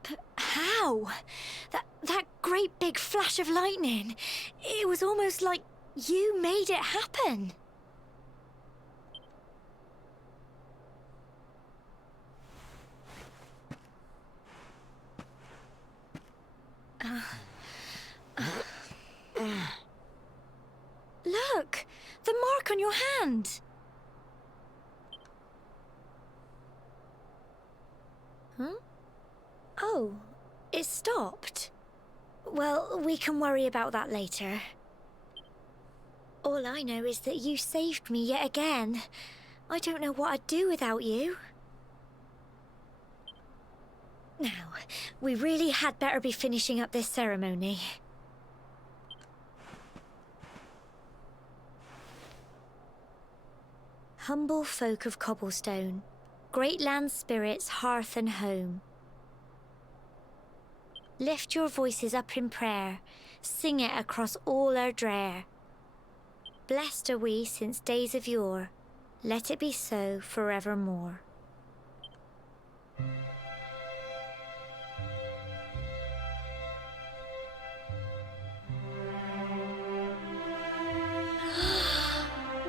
But how? That great big flash of lightning. It was almost like you made it happen. Look, the mark on your hand. Huh? Oh, it stopped. Well, we can worry about that later. All I know is that you saved me yet again. I don't know what I'd do without you. Now, we really had better be finishing up this ceremony. Humble folk of cobblestone, great land spirits, hearth and home. Lift your voices up in prayer, sing it across all our drear. Blessed are we since days of yore, let it be so forevermore.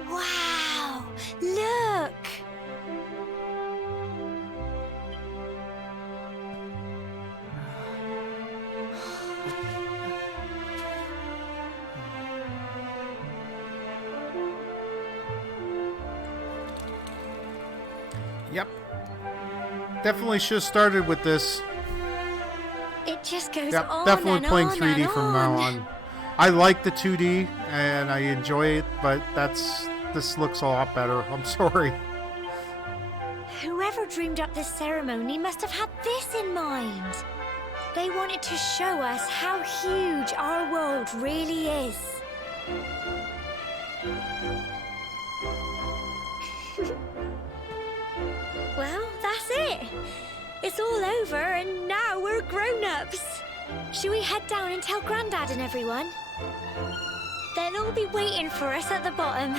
Wow! Look! Yep. Definitely should have started with this. It just goes Yep, on definitely and playing on 3D and from now on. I like the 2D and I enjoy it, but this looks a lot better. I'm sorry. Whoever dreamed up this ceremony must have had this in mind. They wanted to show us how huge our world really is. Well, that's it. It's all over and now we're grown-ups. Shall we head down and tell Grandad and everyone? They'll all be waiting for us at the bottom.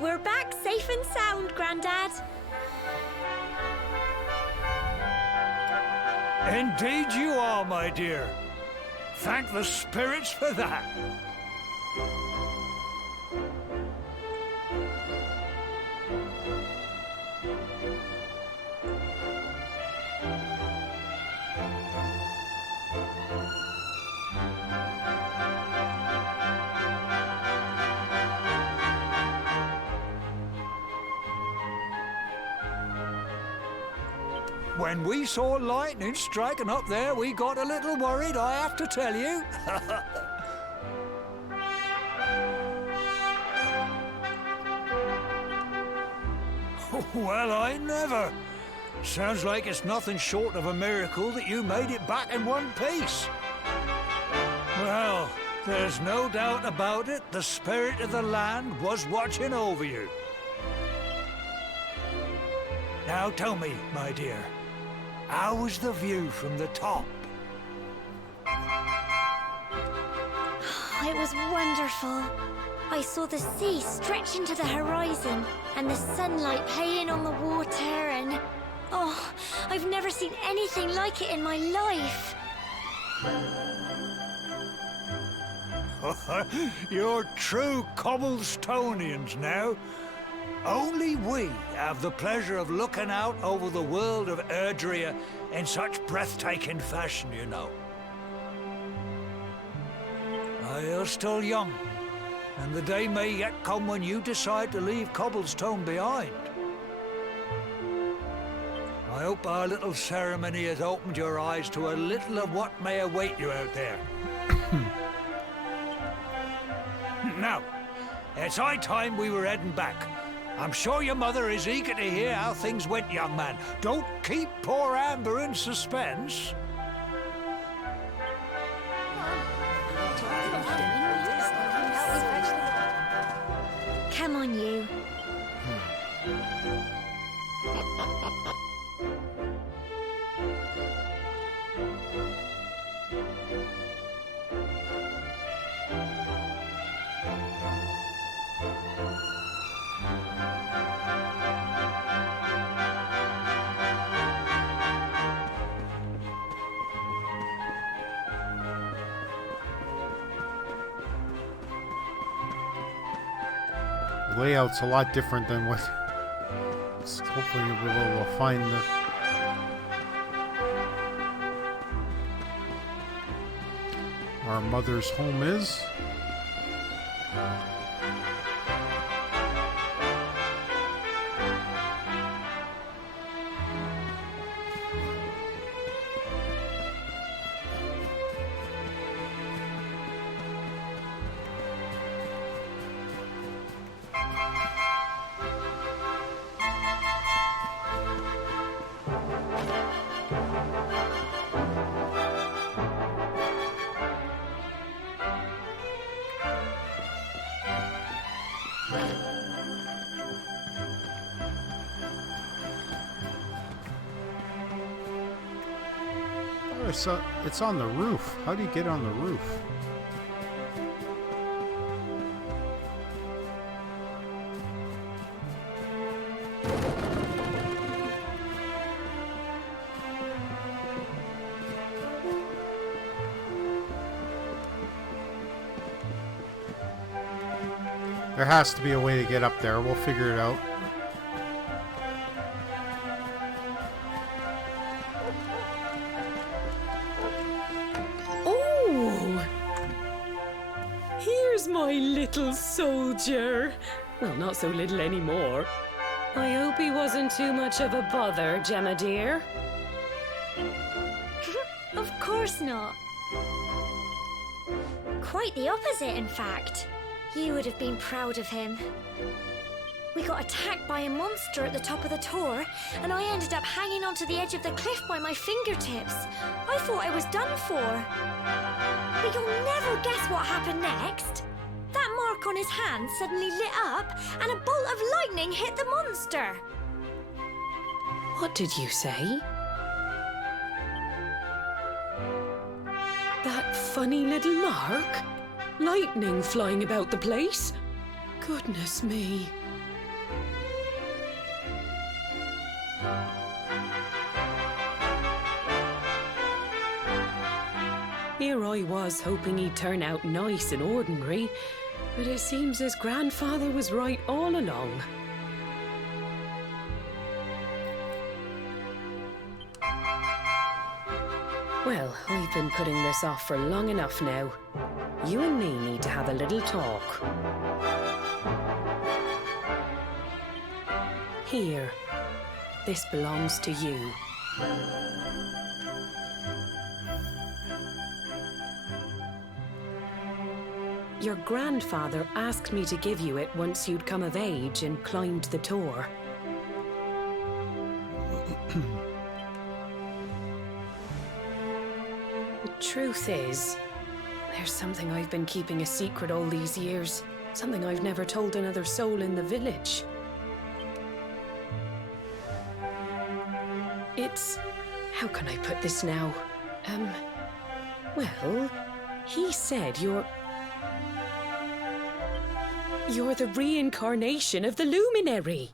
We're back safe and sound, Grandad. Indeed you are, my dear. Thank the spirits for that. When we saw lightning striking up there, we got a little worried, I have to tell you. Well, I never. Sounds like it's nothing short of a miracle that you made it back in one piece. Well, there's no doubt about it, the spirit of the land was watching over you. Now tell me, my dear, how was the view from the top? It was wonderful. I saw the sea stretch into the horizon and the sunlight playing on the water and... Oh, I've never seen anything like it in my life. You're true Cobblestonians now. Only we have the pleasure of looking out over the world of Erdrea in such breathtaking fashion, you know. You're still young, and the day may yet come when you decide to leave Cobblestone behind. I hope our little ceremony has opened your eyes to a little of what may await you out there. Now, it's high time we were heading back. I'm sure your mother is eager to hear how things went, young man. Don't keep poor Amber in suspense. Come on, you. Layout's a lot different than what... Hopefully you'll be able to find our mother's home is. So it's on the roof. How do you get on the roof? There has to be a way to get up there. We'll figure it out. Here's my little soldier. Well, not so little anymore. I hope he wasn't too much of a bother, Gemma dear. Of course not. Quite the opposite, in fact. You would have been proud of him. We got attacked by a monster at the top of the tor, and I ended up hanging onto the edge of the cliff by my fingertips. I thought I was done for. But you'll never guess what happened next. That mark on his hand suddenly lit up, and a bolt of lightning hit the monster. What did you say? That funny little mark? Lightning flying about the place? Goodness me. Here I was hoping he'd turn out nice and ordinary, but it seems his grandfather was right all along. Well, I've been putting this off for long enough now. You and me need to have a little talk. Here. This belongs to you. Your grandfather asked me to give you it once you'd come of age and climbed the tor. The truth is, there's something I've been keeping a secret all these years. Something I've never told another soul in the village. It's... how can I put this now? Well, he said you're the reincarnation of the luminary.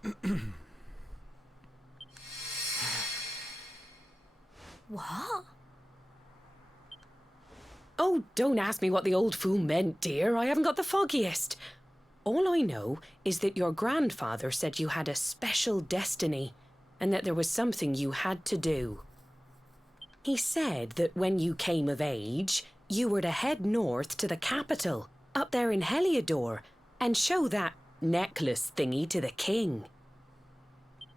What? Oh, don't ask me what the old fool meant, dear. I haven't got the foggiest. All I know is that your grandfather said you had a special destiny and that there was something you had to do. He said that when you came of age, you were to head north to the capital, up there in Heliodor, and show that necklace thingy to the king.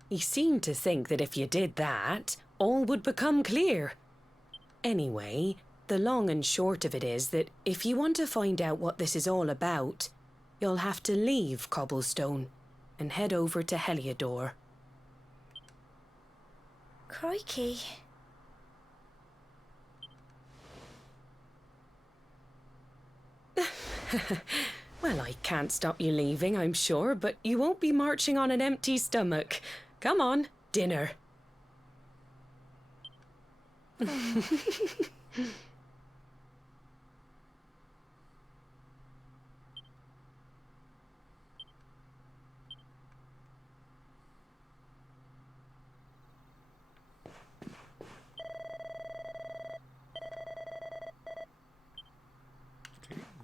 He seemed to think that if you did that, all would become clear. Anyway, the long and short of it is that if you want to find out what this is all about, you'll have to leave Cobblestone and head over to Heliodor. Crikey. Well, I can't stop you leaving, I'm sure, but you won't be marching on an empty stomach. Come on, dinner. Okay,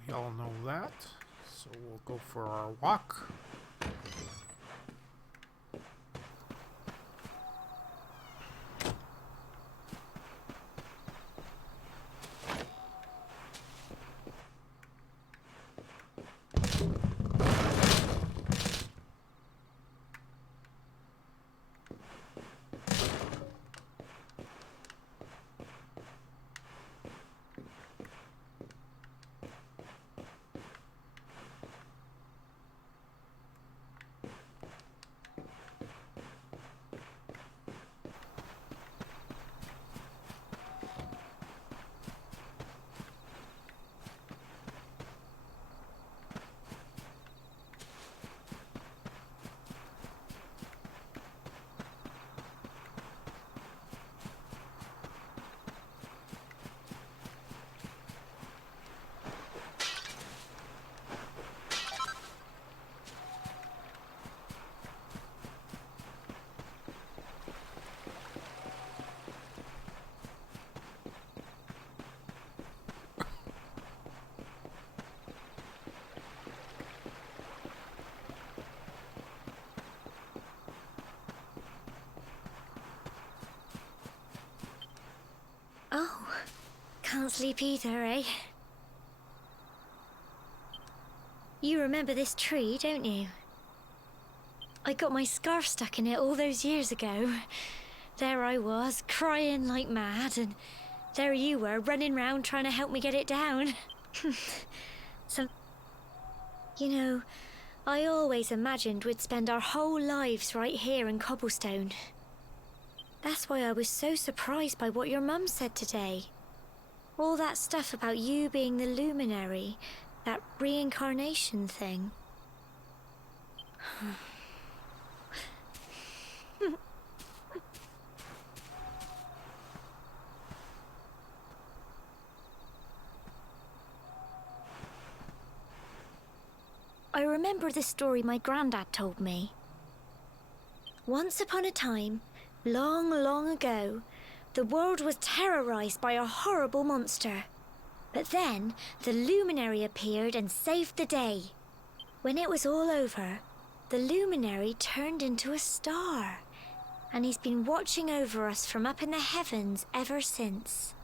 we all know that. So we'll go for our walk. Oh, can't sleep either, eh? You remember this tree, don't you? I got my scarf stuck in it all those years ago. There I was, crying like mad, and there you were, running round trying to help me get it down. You know, I always imagined we'd spend our whole lives right here in Cobblestone. That's why I was so surprised by what your mum said today. All that stuff about you being the luminary, that reincarnation thing. I remember the story my granddad told me. Once upon a time, long, long ago, the world was terrorized by a horrible monster. But then, the luminary appeared and saved the day. When it was all over, the luminary turned into a star. And he's been watching over us from up in the heavens ever since.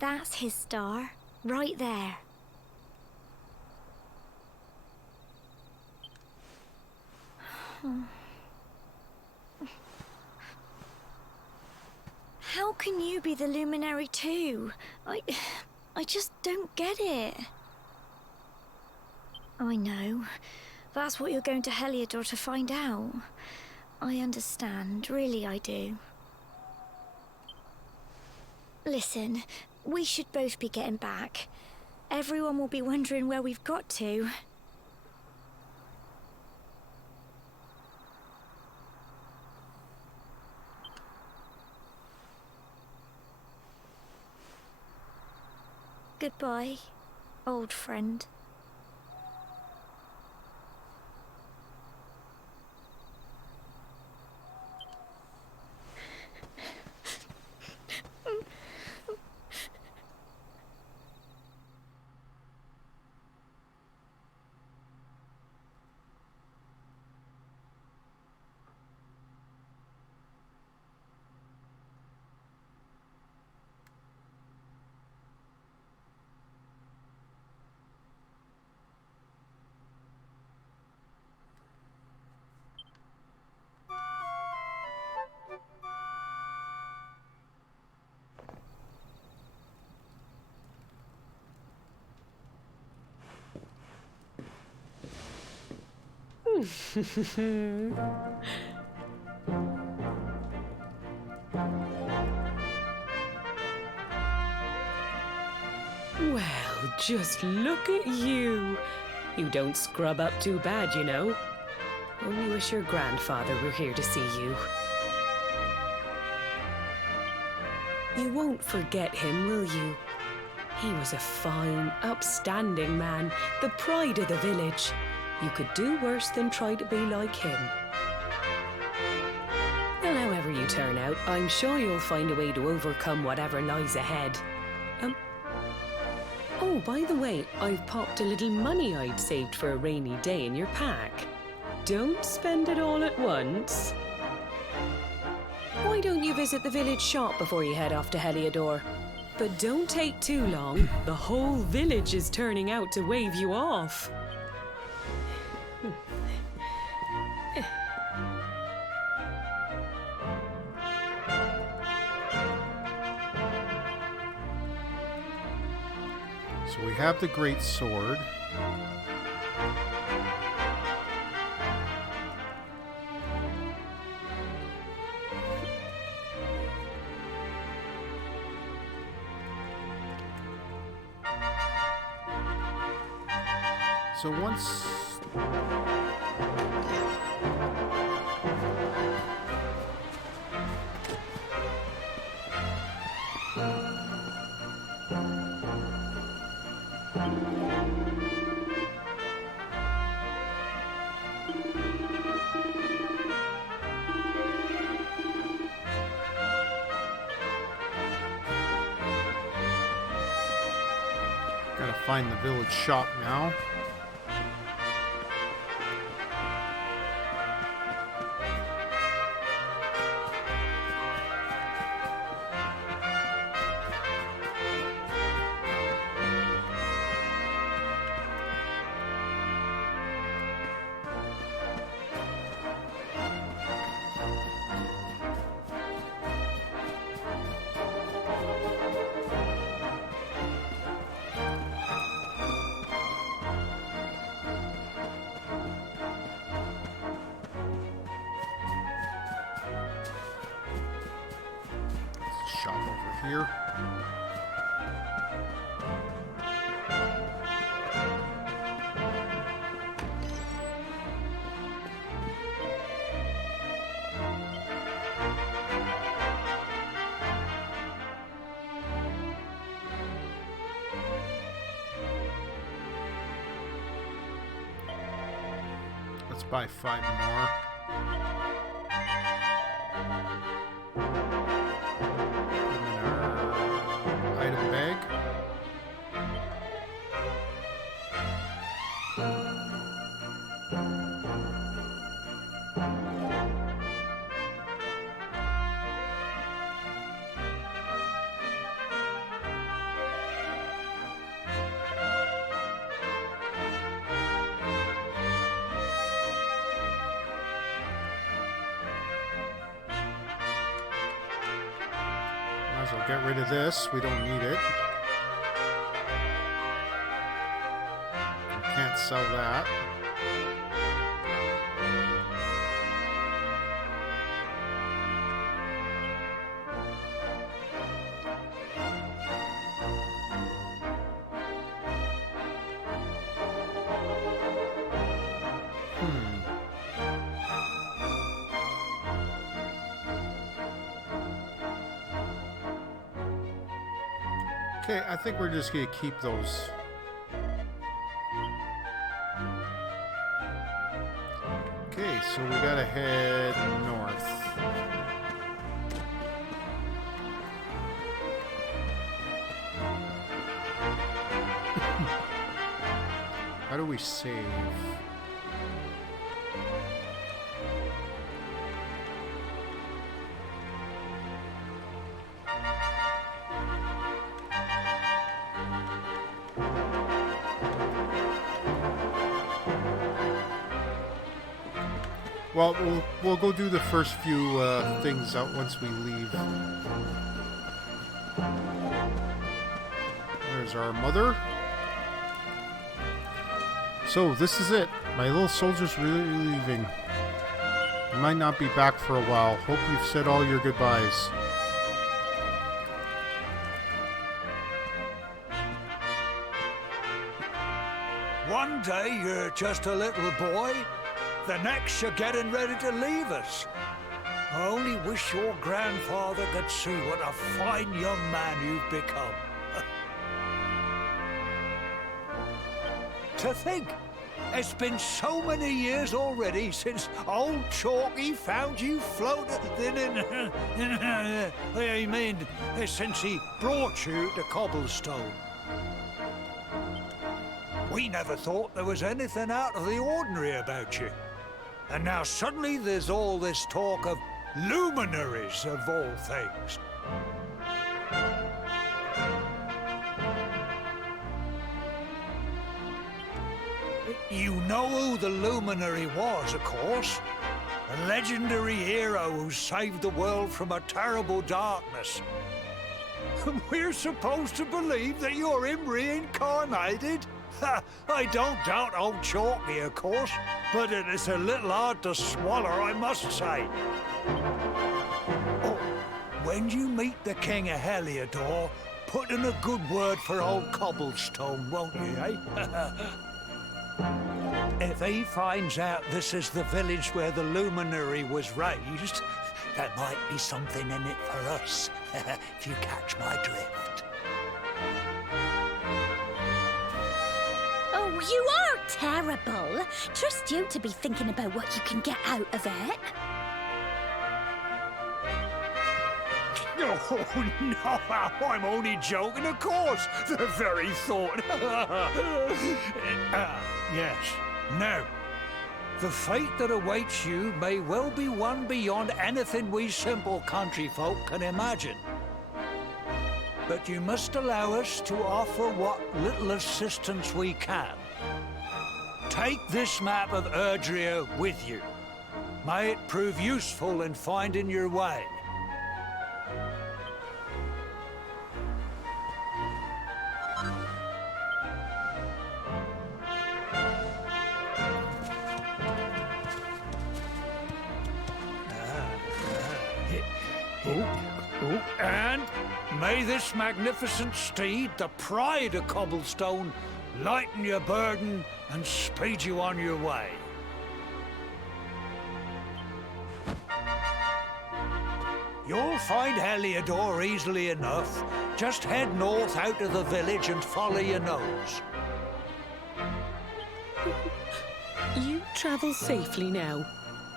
That's his star, right there. How can you be the luminary too? I just don't get it. I know. That's what you're going to Heliodor to find out. I understand, really I do. Listen, we should both be getting back. Everyone will be wondering where we've got to. Goodbye, old friend. Well, just look at you. You don't scrub up too bad, you know. Only wish your grandfather were here to see you. You won't forget him, will you? He was a fine, upstanding man, the pride of the village. You could do worse than try to be like him. Well, however you turn out, I'm sure you'll find a way to overcome whatever lies ahead. Oh, by the way, I've popped a little money I'd saved for a rainy day in your pack. Don't spend it all at once. Why don't you visit the village shop before you head off to Heliodor? But don't take too long. The whole village is turning out to wave you off. So we have the great sword. So once... Gotta find the village shop now. shop over here. Let's buy 5 more. Item bag. Might as well get rid of this. We don't need it. Can't sell that. Okay, I think we're just gonna keep those. Okay, so we gotta head north. How do we save? Well, we'll go do the first few things out once we leave. There's our mother. So this is it. My little soldier's really leaving. I might not be back for a while. Hope you've said all your goodbyes. One day you're just a little boy, the next you're getting ready to leave us. I only wish your grandfather could see what a fine young man you've become. To think, it's been so many years already since old Chalky found you floating I mean, since he brought you to Cobblestone. We never thought there was anything out of the ordinary about you. And now suddenly there's all this talk of luminaries of all things. You know who the luminary was, of course. A legendary hero who saved the world from a terrible darkness. We're supposed to believe that you're him reincarnated? I don't doubt old Chalky, of course, but it is a little hard to swallow, I must say. Oh, when you meet the King of Heliodor, put in a good word for old Cobblestone, won't you, eh? If he finds out this is the village where the luminary was raised, there might be something in it for us, if you catch my drift. Oh, you are terrible. Trust you to be thinking about what you can get out of it. Oh, no, I'm only joking, of course. The very thought. Yes. Now, the fate that awaits you may well be one beyond anything we simple country folk can imagine. But you must allow us to offer what little assistance we can. Take this map of Erdrea with you. May it prove useful in finding your way. Oh, and may this magnificent steed, the pride of Cobblestone, lighten your burden and speed you on your way. You'll find Heliodor easily enough. Just head north out of the village and follow your nose. You travel safely now.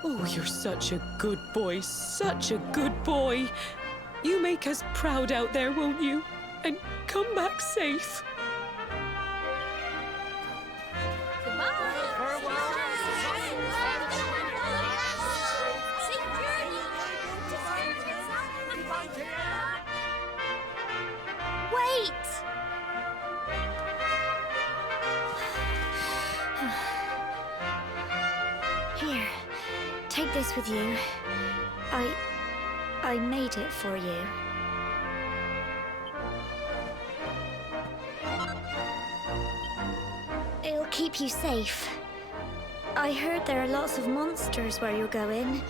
Oh, you're such a good boy, such a good boy. You make us proud out there, won't you? And come back safe. Wait! Here, take this with you. I made it for you. It'll keep you safe. I heard there are lots of monsters where you're going.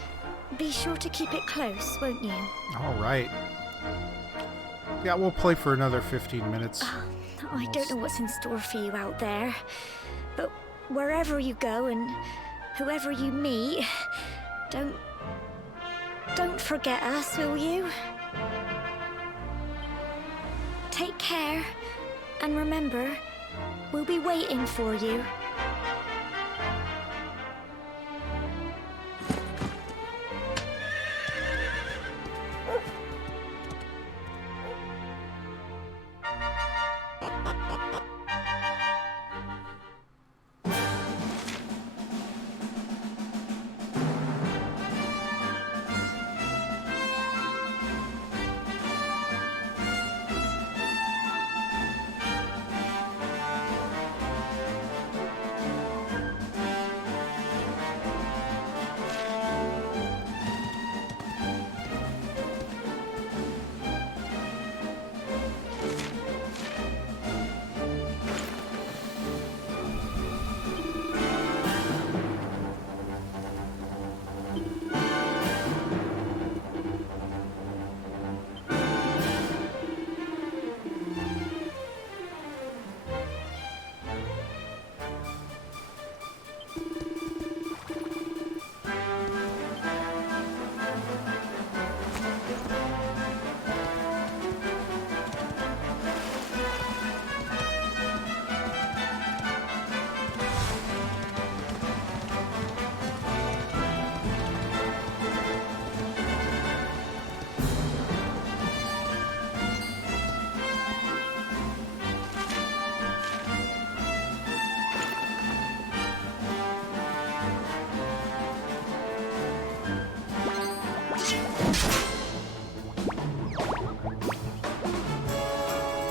Be sure to keep it close, won't you? All right. Yeah, we'll play for another 15 minutes. I don't know what's in store for you out there, but wherever you go and whoever you meet, don't forget us, will you? Take care, and remember, we'll be waiting for you.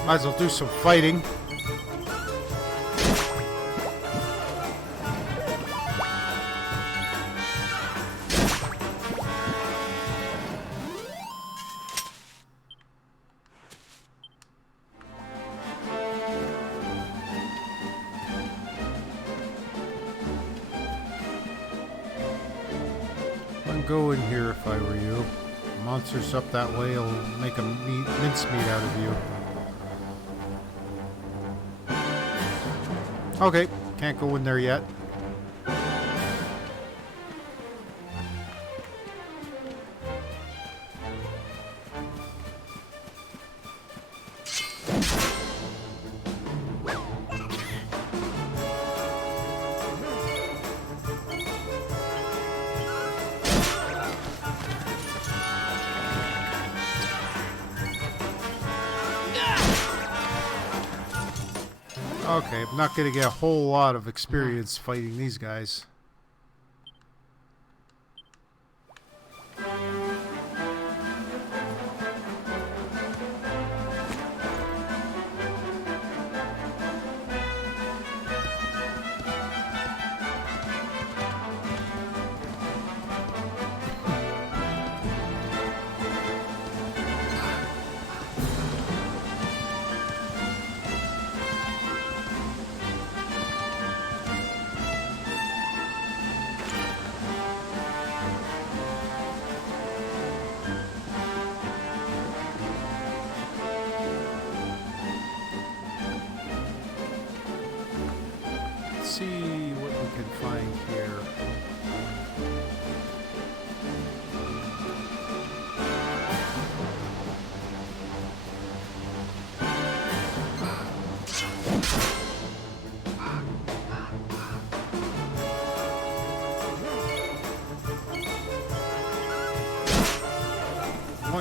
Might as well do some fighting. I'd go in here if I were you. Monsters up that way will make a mincemeat out of you. Okay, can't go in there yet. Okay, I'm not going to get a whole lot of experience fighting these guys.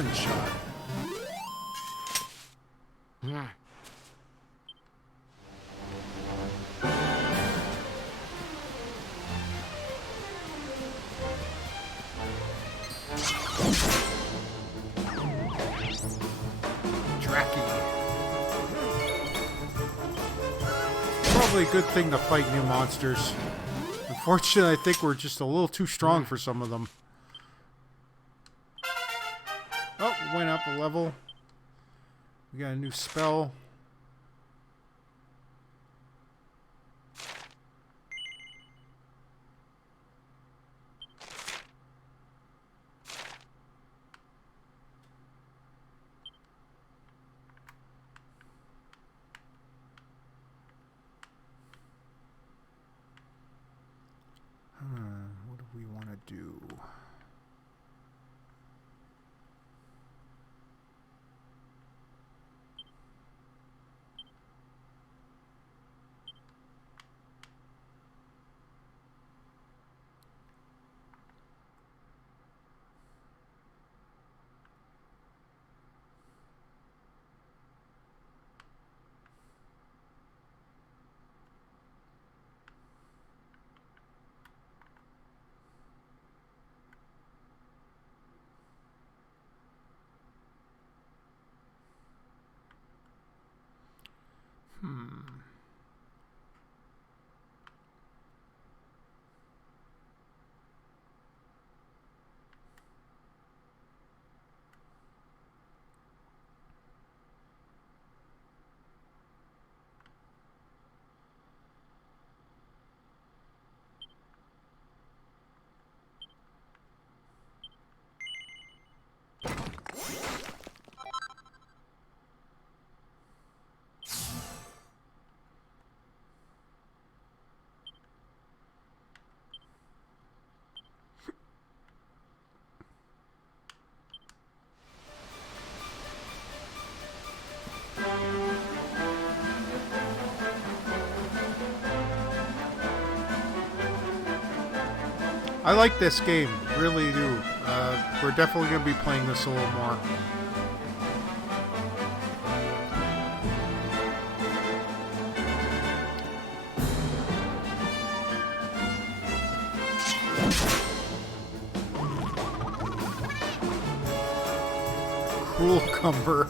one shot. Probably a good thing to fight new monsters. Unfortunately, I think we're just a little too strong for some of them. Oh, went up a level. We got a new spell. What do we want to do? I like this game, really do. We're definitely going to be playing this a little more. Cruel Cumber.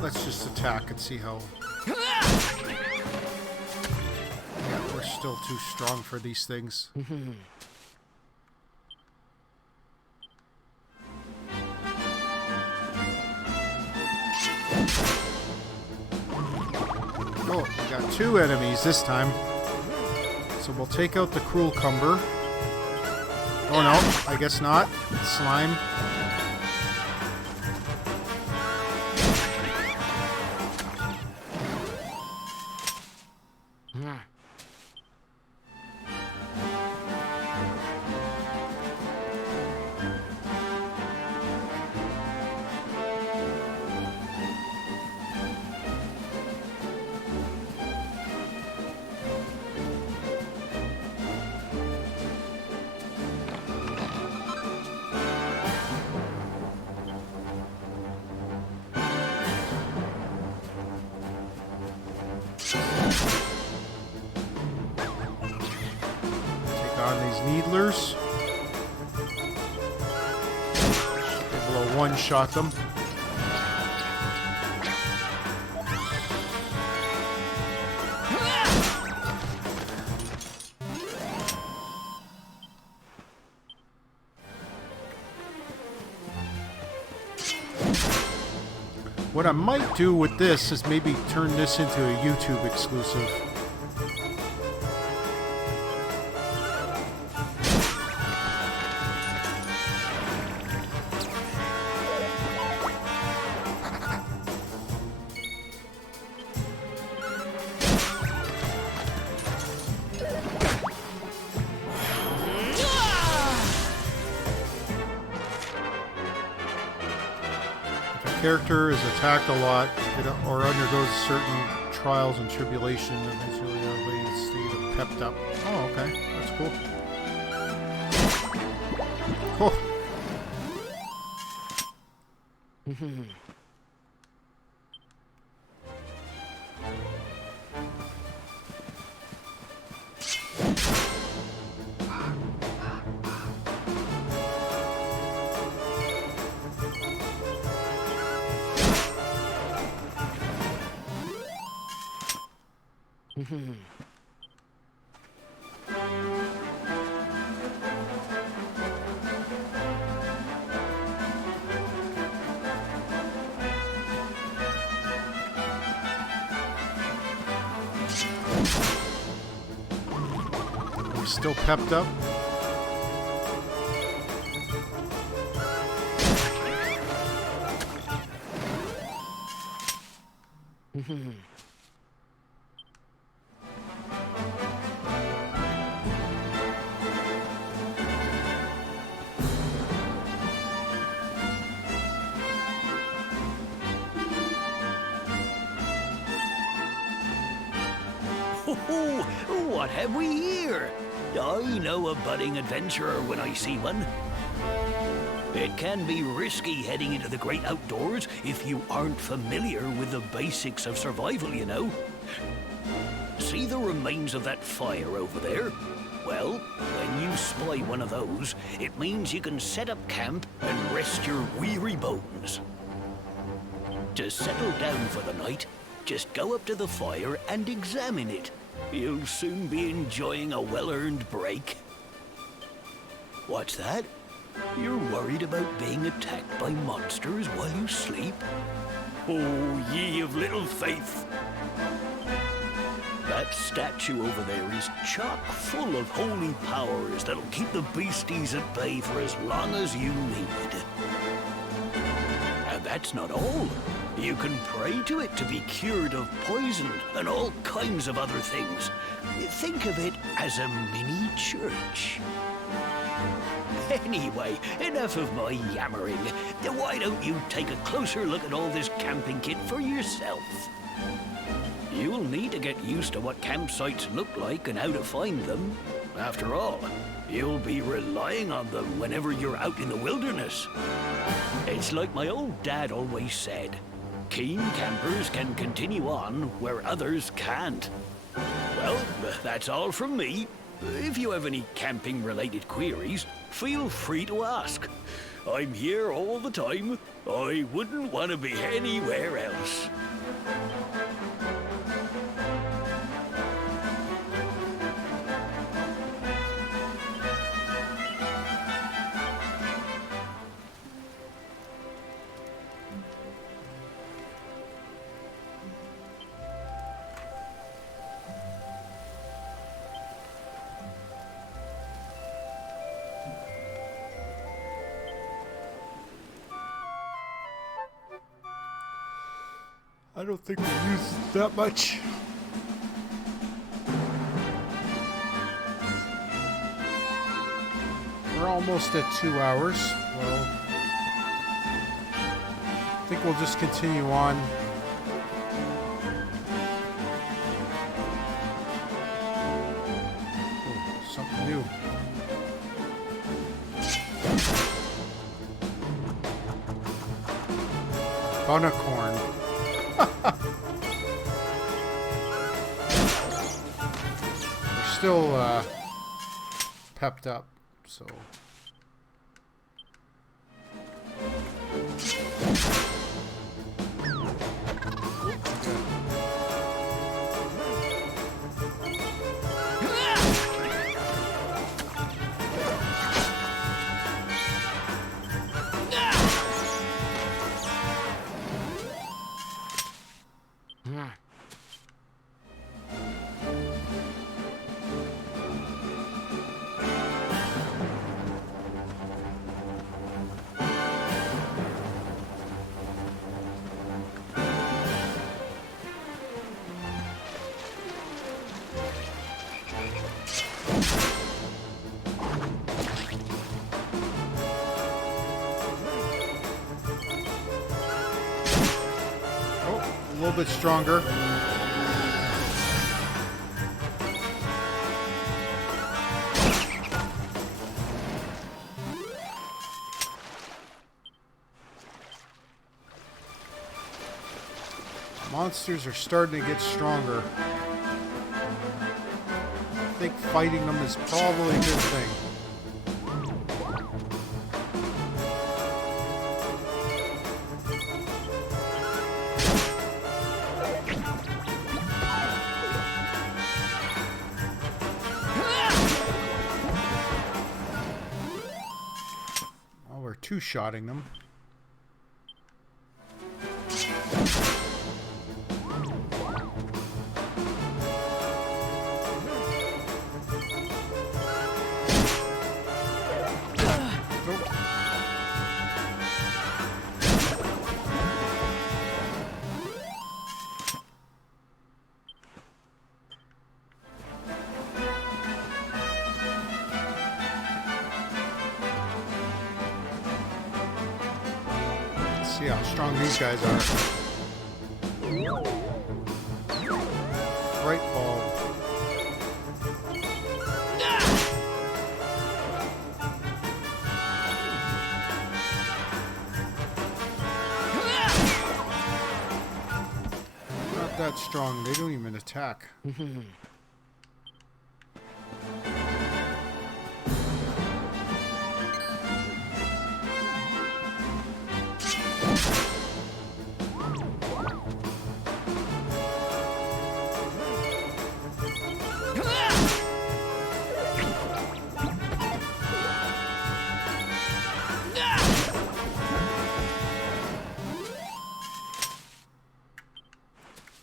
Let's just attack and see how... Yeah, we're still too strong for these things. Oh, we got two enemies this time. So we'll take out the Cruel Cumber. Oh no, I guess not. Slime. Needlers. Able to one-shot them. What I might do with this is maybe turn this into a YouTube exclusive. Character is attacked a lot or undergoes certain trials and tribulation, eventually everybody stayed pepped up. Oh, okay. That's cool. Oh. We're still pepped up. Oh, what have we here? I know a budding adventurer when I see one. It can be risky heading into the great outdoors if you aren't familiar with the basics of survival, you know. See the remains of that fire over there? Well, when you spy one of those, it means you can set up camp and rest your weary bones. To settle down for the night, just go up to the fire and examine it. You'll soon be enjoying a well-earned break. What's that? You're worried about being attacked by monsters while you sleep? Oh, ye of little faith! That statue over there is chock full of holy powers that'll keep the beasties at bay for as long as you need. And that's not all. You can pray to it to be cured of poison and all kinds of other things. Think of it as a mini church. Anyway, enough of my yammering. Why don't you take a closer look at all this camping kit for yourself? You'll need to get used to what campsites look like and how to find them. After all, you'll be relying on them whenever you're out in the wilderness. It's like my old dad always said, keen campers can continue on where others can't. Well, that's all from me. If you have any camping-related queries, feel free to ask. I'm here all the time. I wouldn't want to be anywhere else. I don't think we used that much. We're almost at 2 hours. Well, I think we'll just continue on. Oh, something new. Unicorn. We're still pepped up, so. A little bit stronger. Monsters are starting to get stronger. I think fighting them is probably a good thing. Well, we're two-shotting them. See how strong these guys are. Bright bulb. Not that strong. They don't even attack.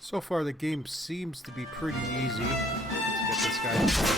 So far, the game seems to be pretty easy. Let's get this guy.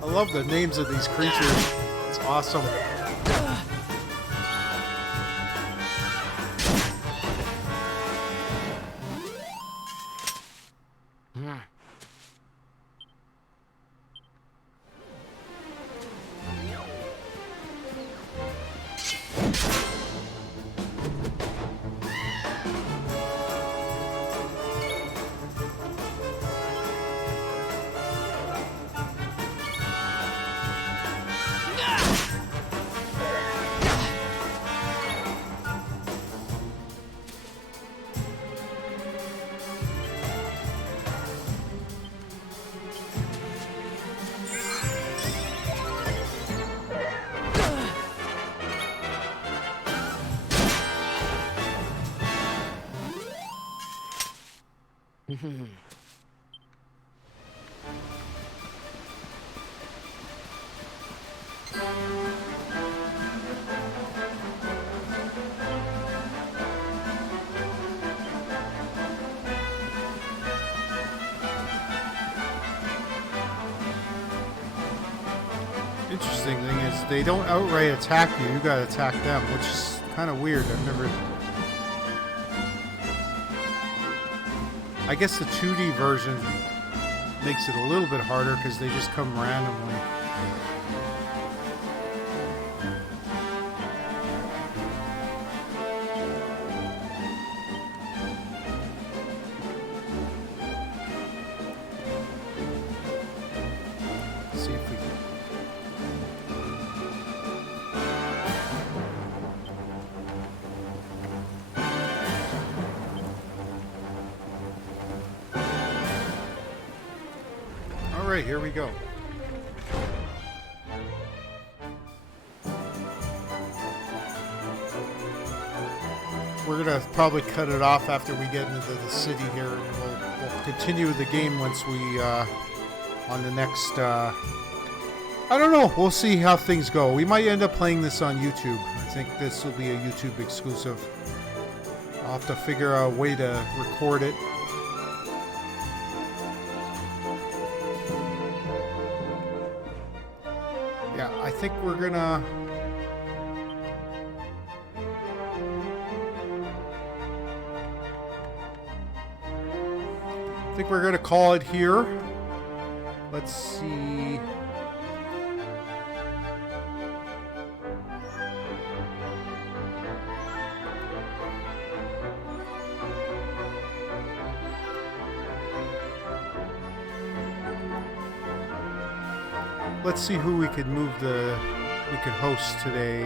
I love the names of these creatures. It's awesome. Interesting thing is they don't outright attack you. You gotta attack them, which is kind of weird. I've never... I guess the 2D version makes it a little bit harder because they just come randomly. See if we can... Alright, here we go. We're gonna probably cut it off after we get into the city here, and we'll continue the game once we on the next I don't know. We'll see how things go. We might end up playing this on YouTube. I think this will be a YouTube exclusive. I'll have to figure out a way to record it. Yeah, I think we're gonna... call it here. Let's see. Let's see who we could host today.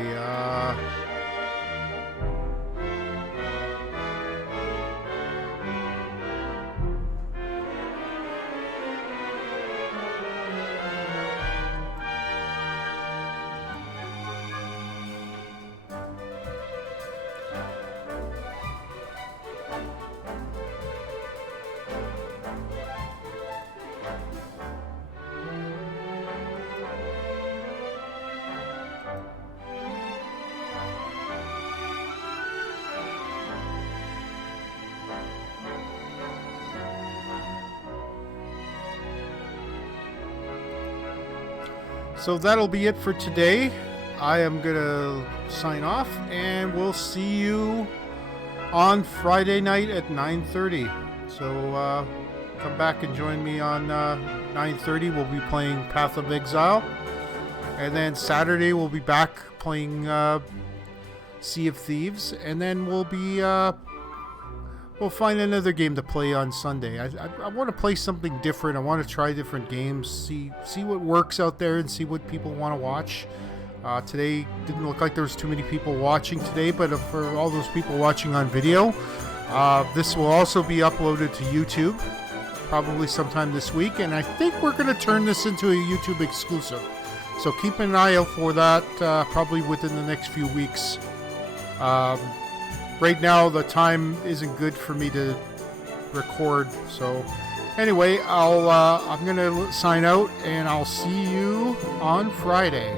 So that'll be it for today. I am gonna sign off, and we'll see you on Friday night at 9:30. So come back and join me on 9:30. We'll be playing Path of Exile, and then Saturday we'll be back playing Sea of Thieves, and then we'll find another game to play on Sunday. I want to play something different. I want to try different games, see what works out there, and see what people want to watch. Today didn't look like there was too many people watching today, but for all those people watching on video, this will also be uploaded to YouTube probably sometime this week, and I think we're going to turn this into a YouTube exclusive. So keep an eye out for that probably within the next few weeks. Right now, the time isn't good for me to record. So, anyway, I'm gonna sign out, and I'll see you on Friday.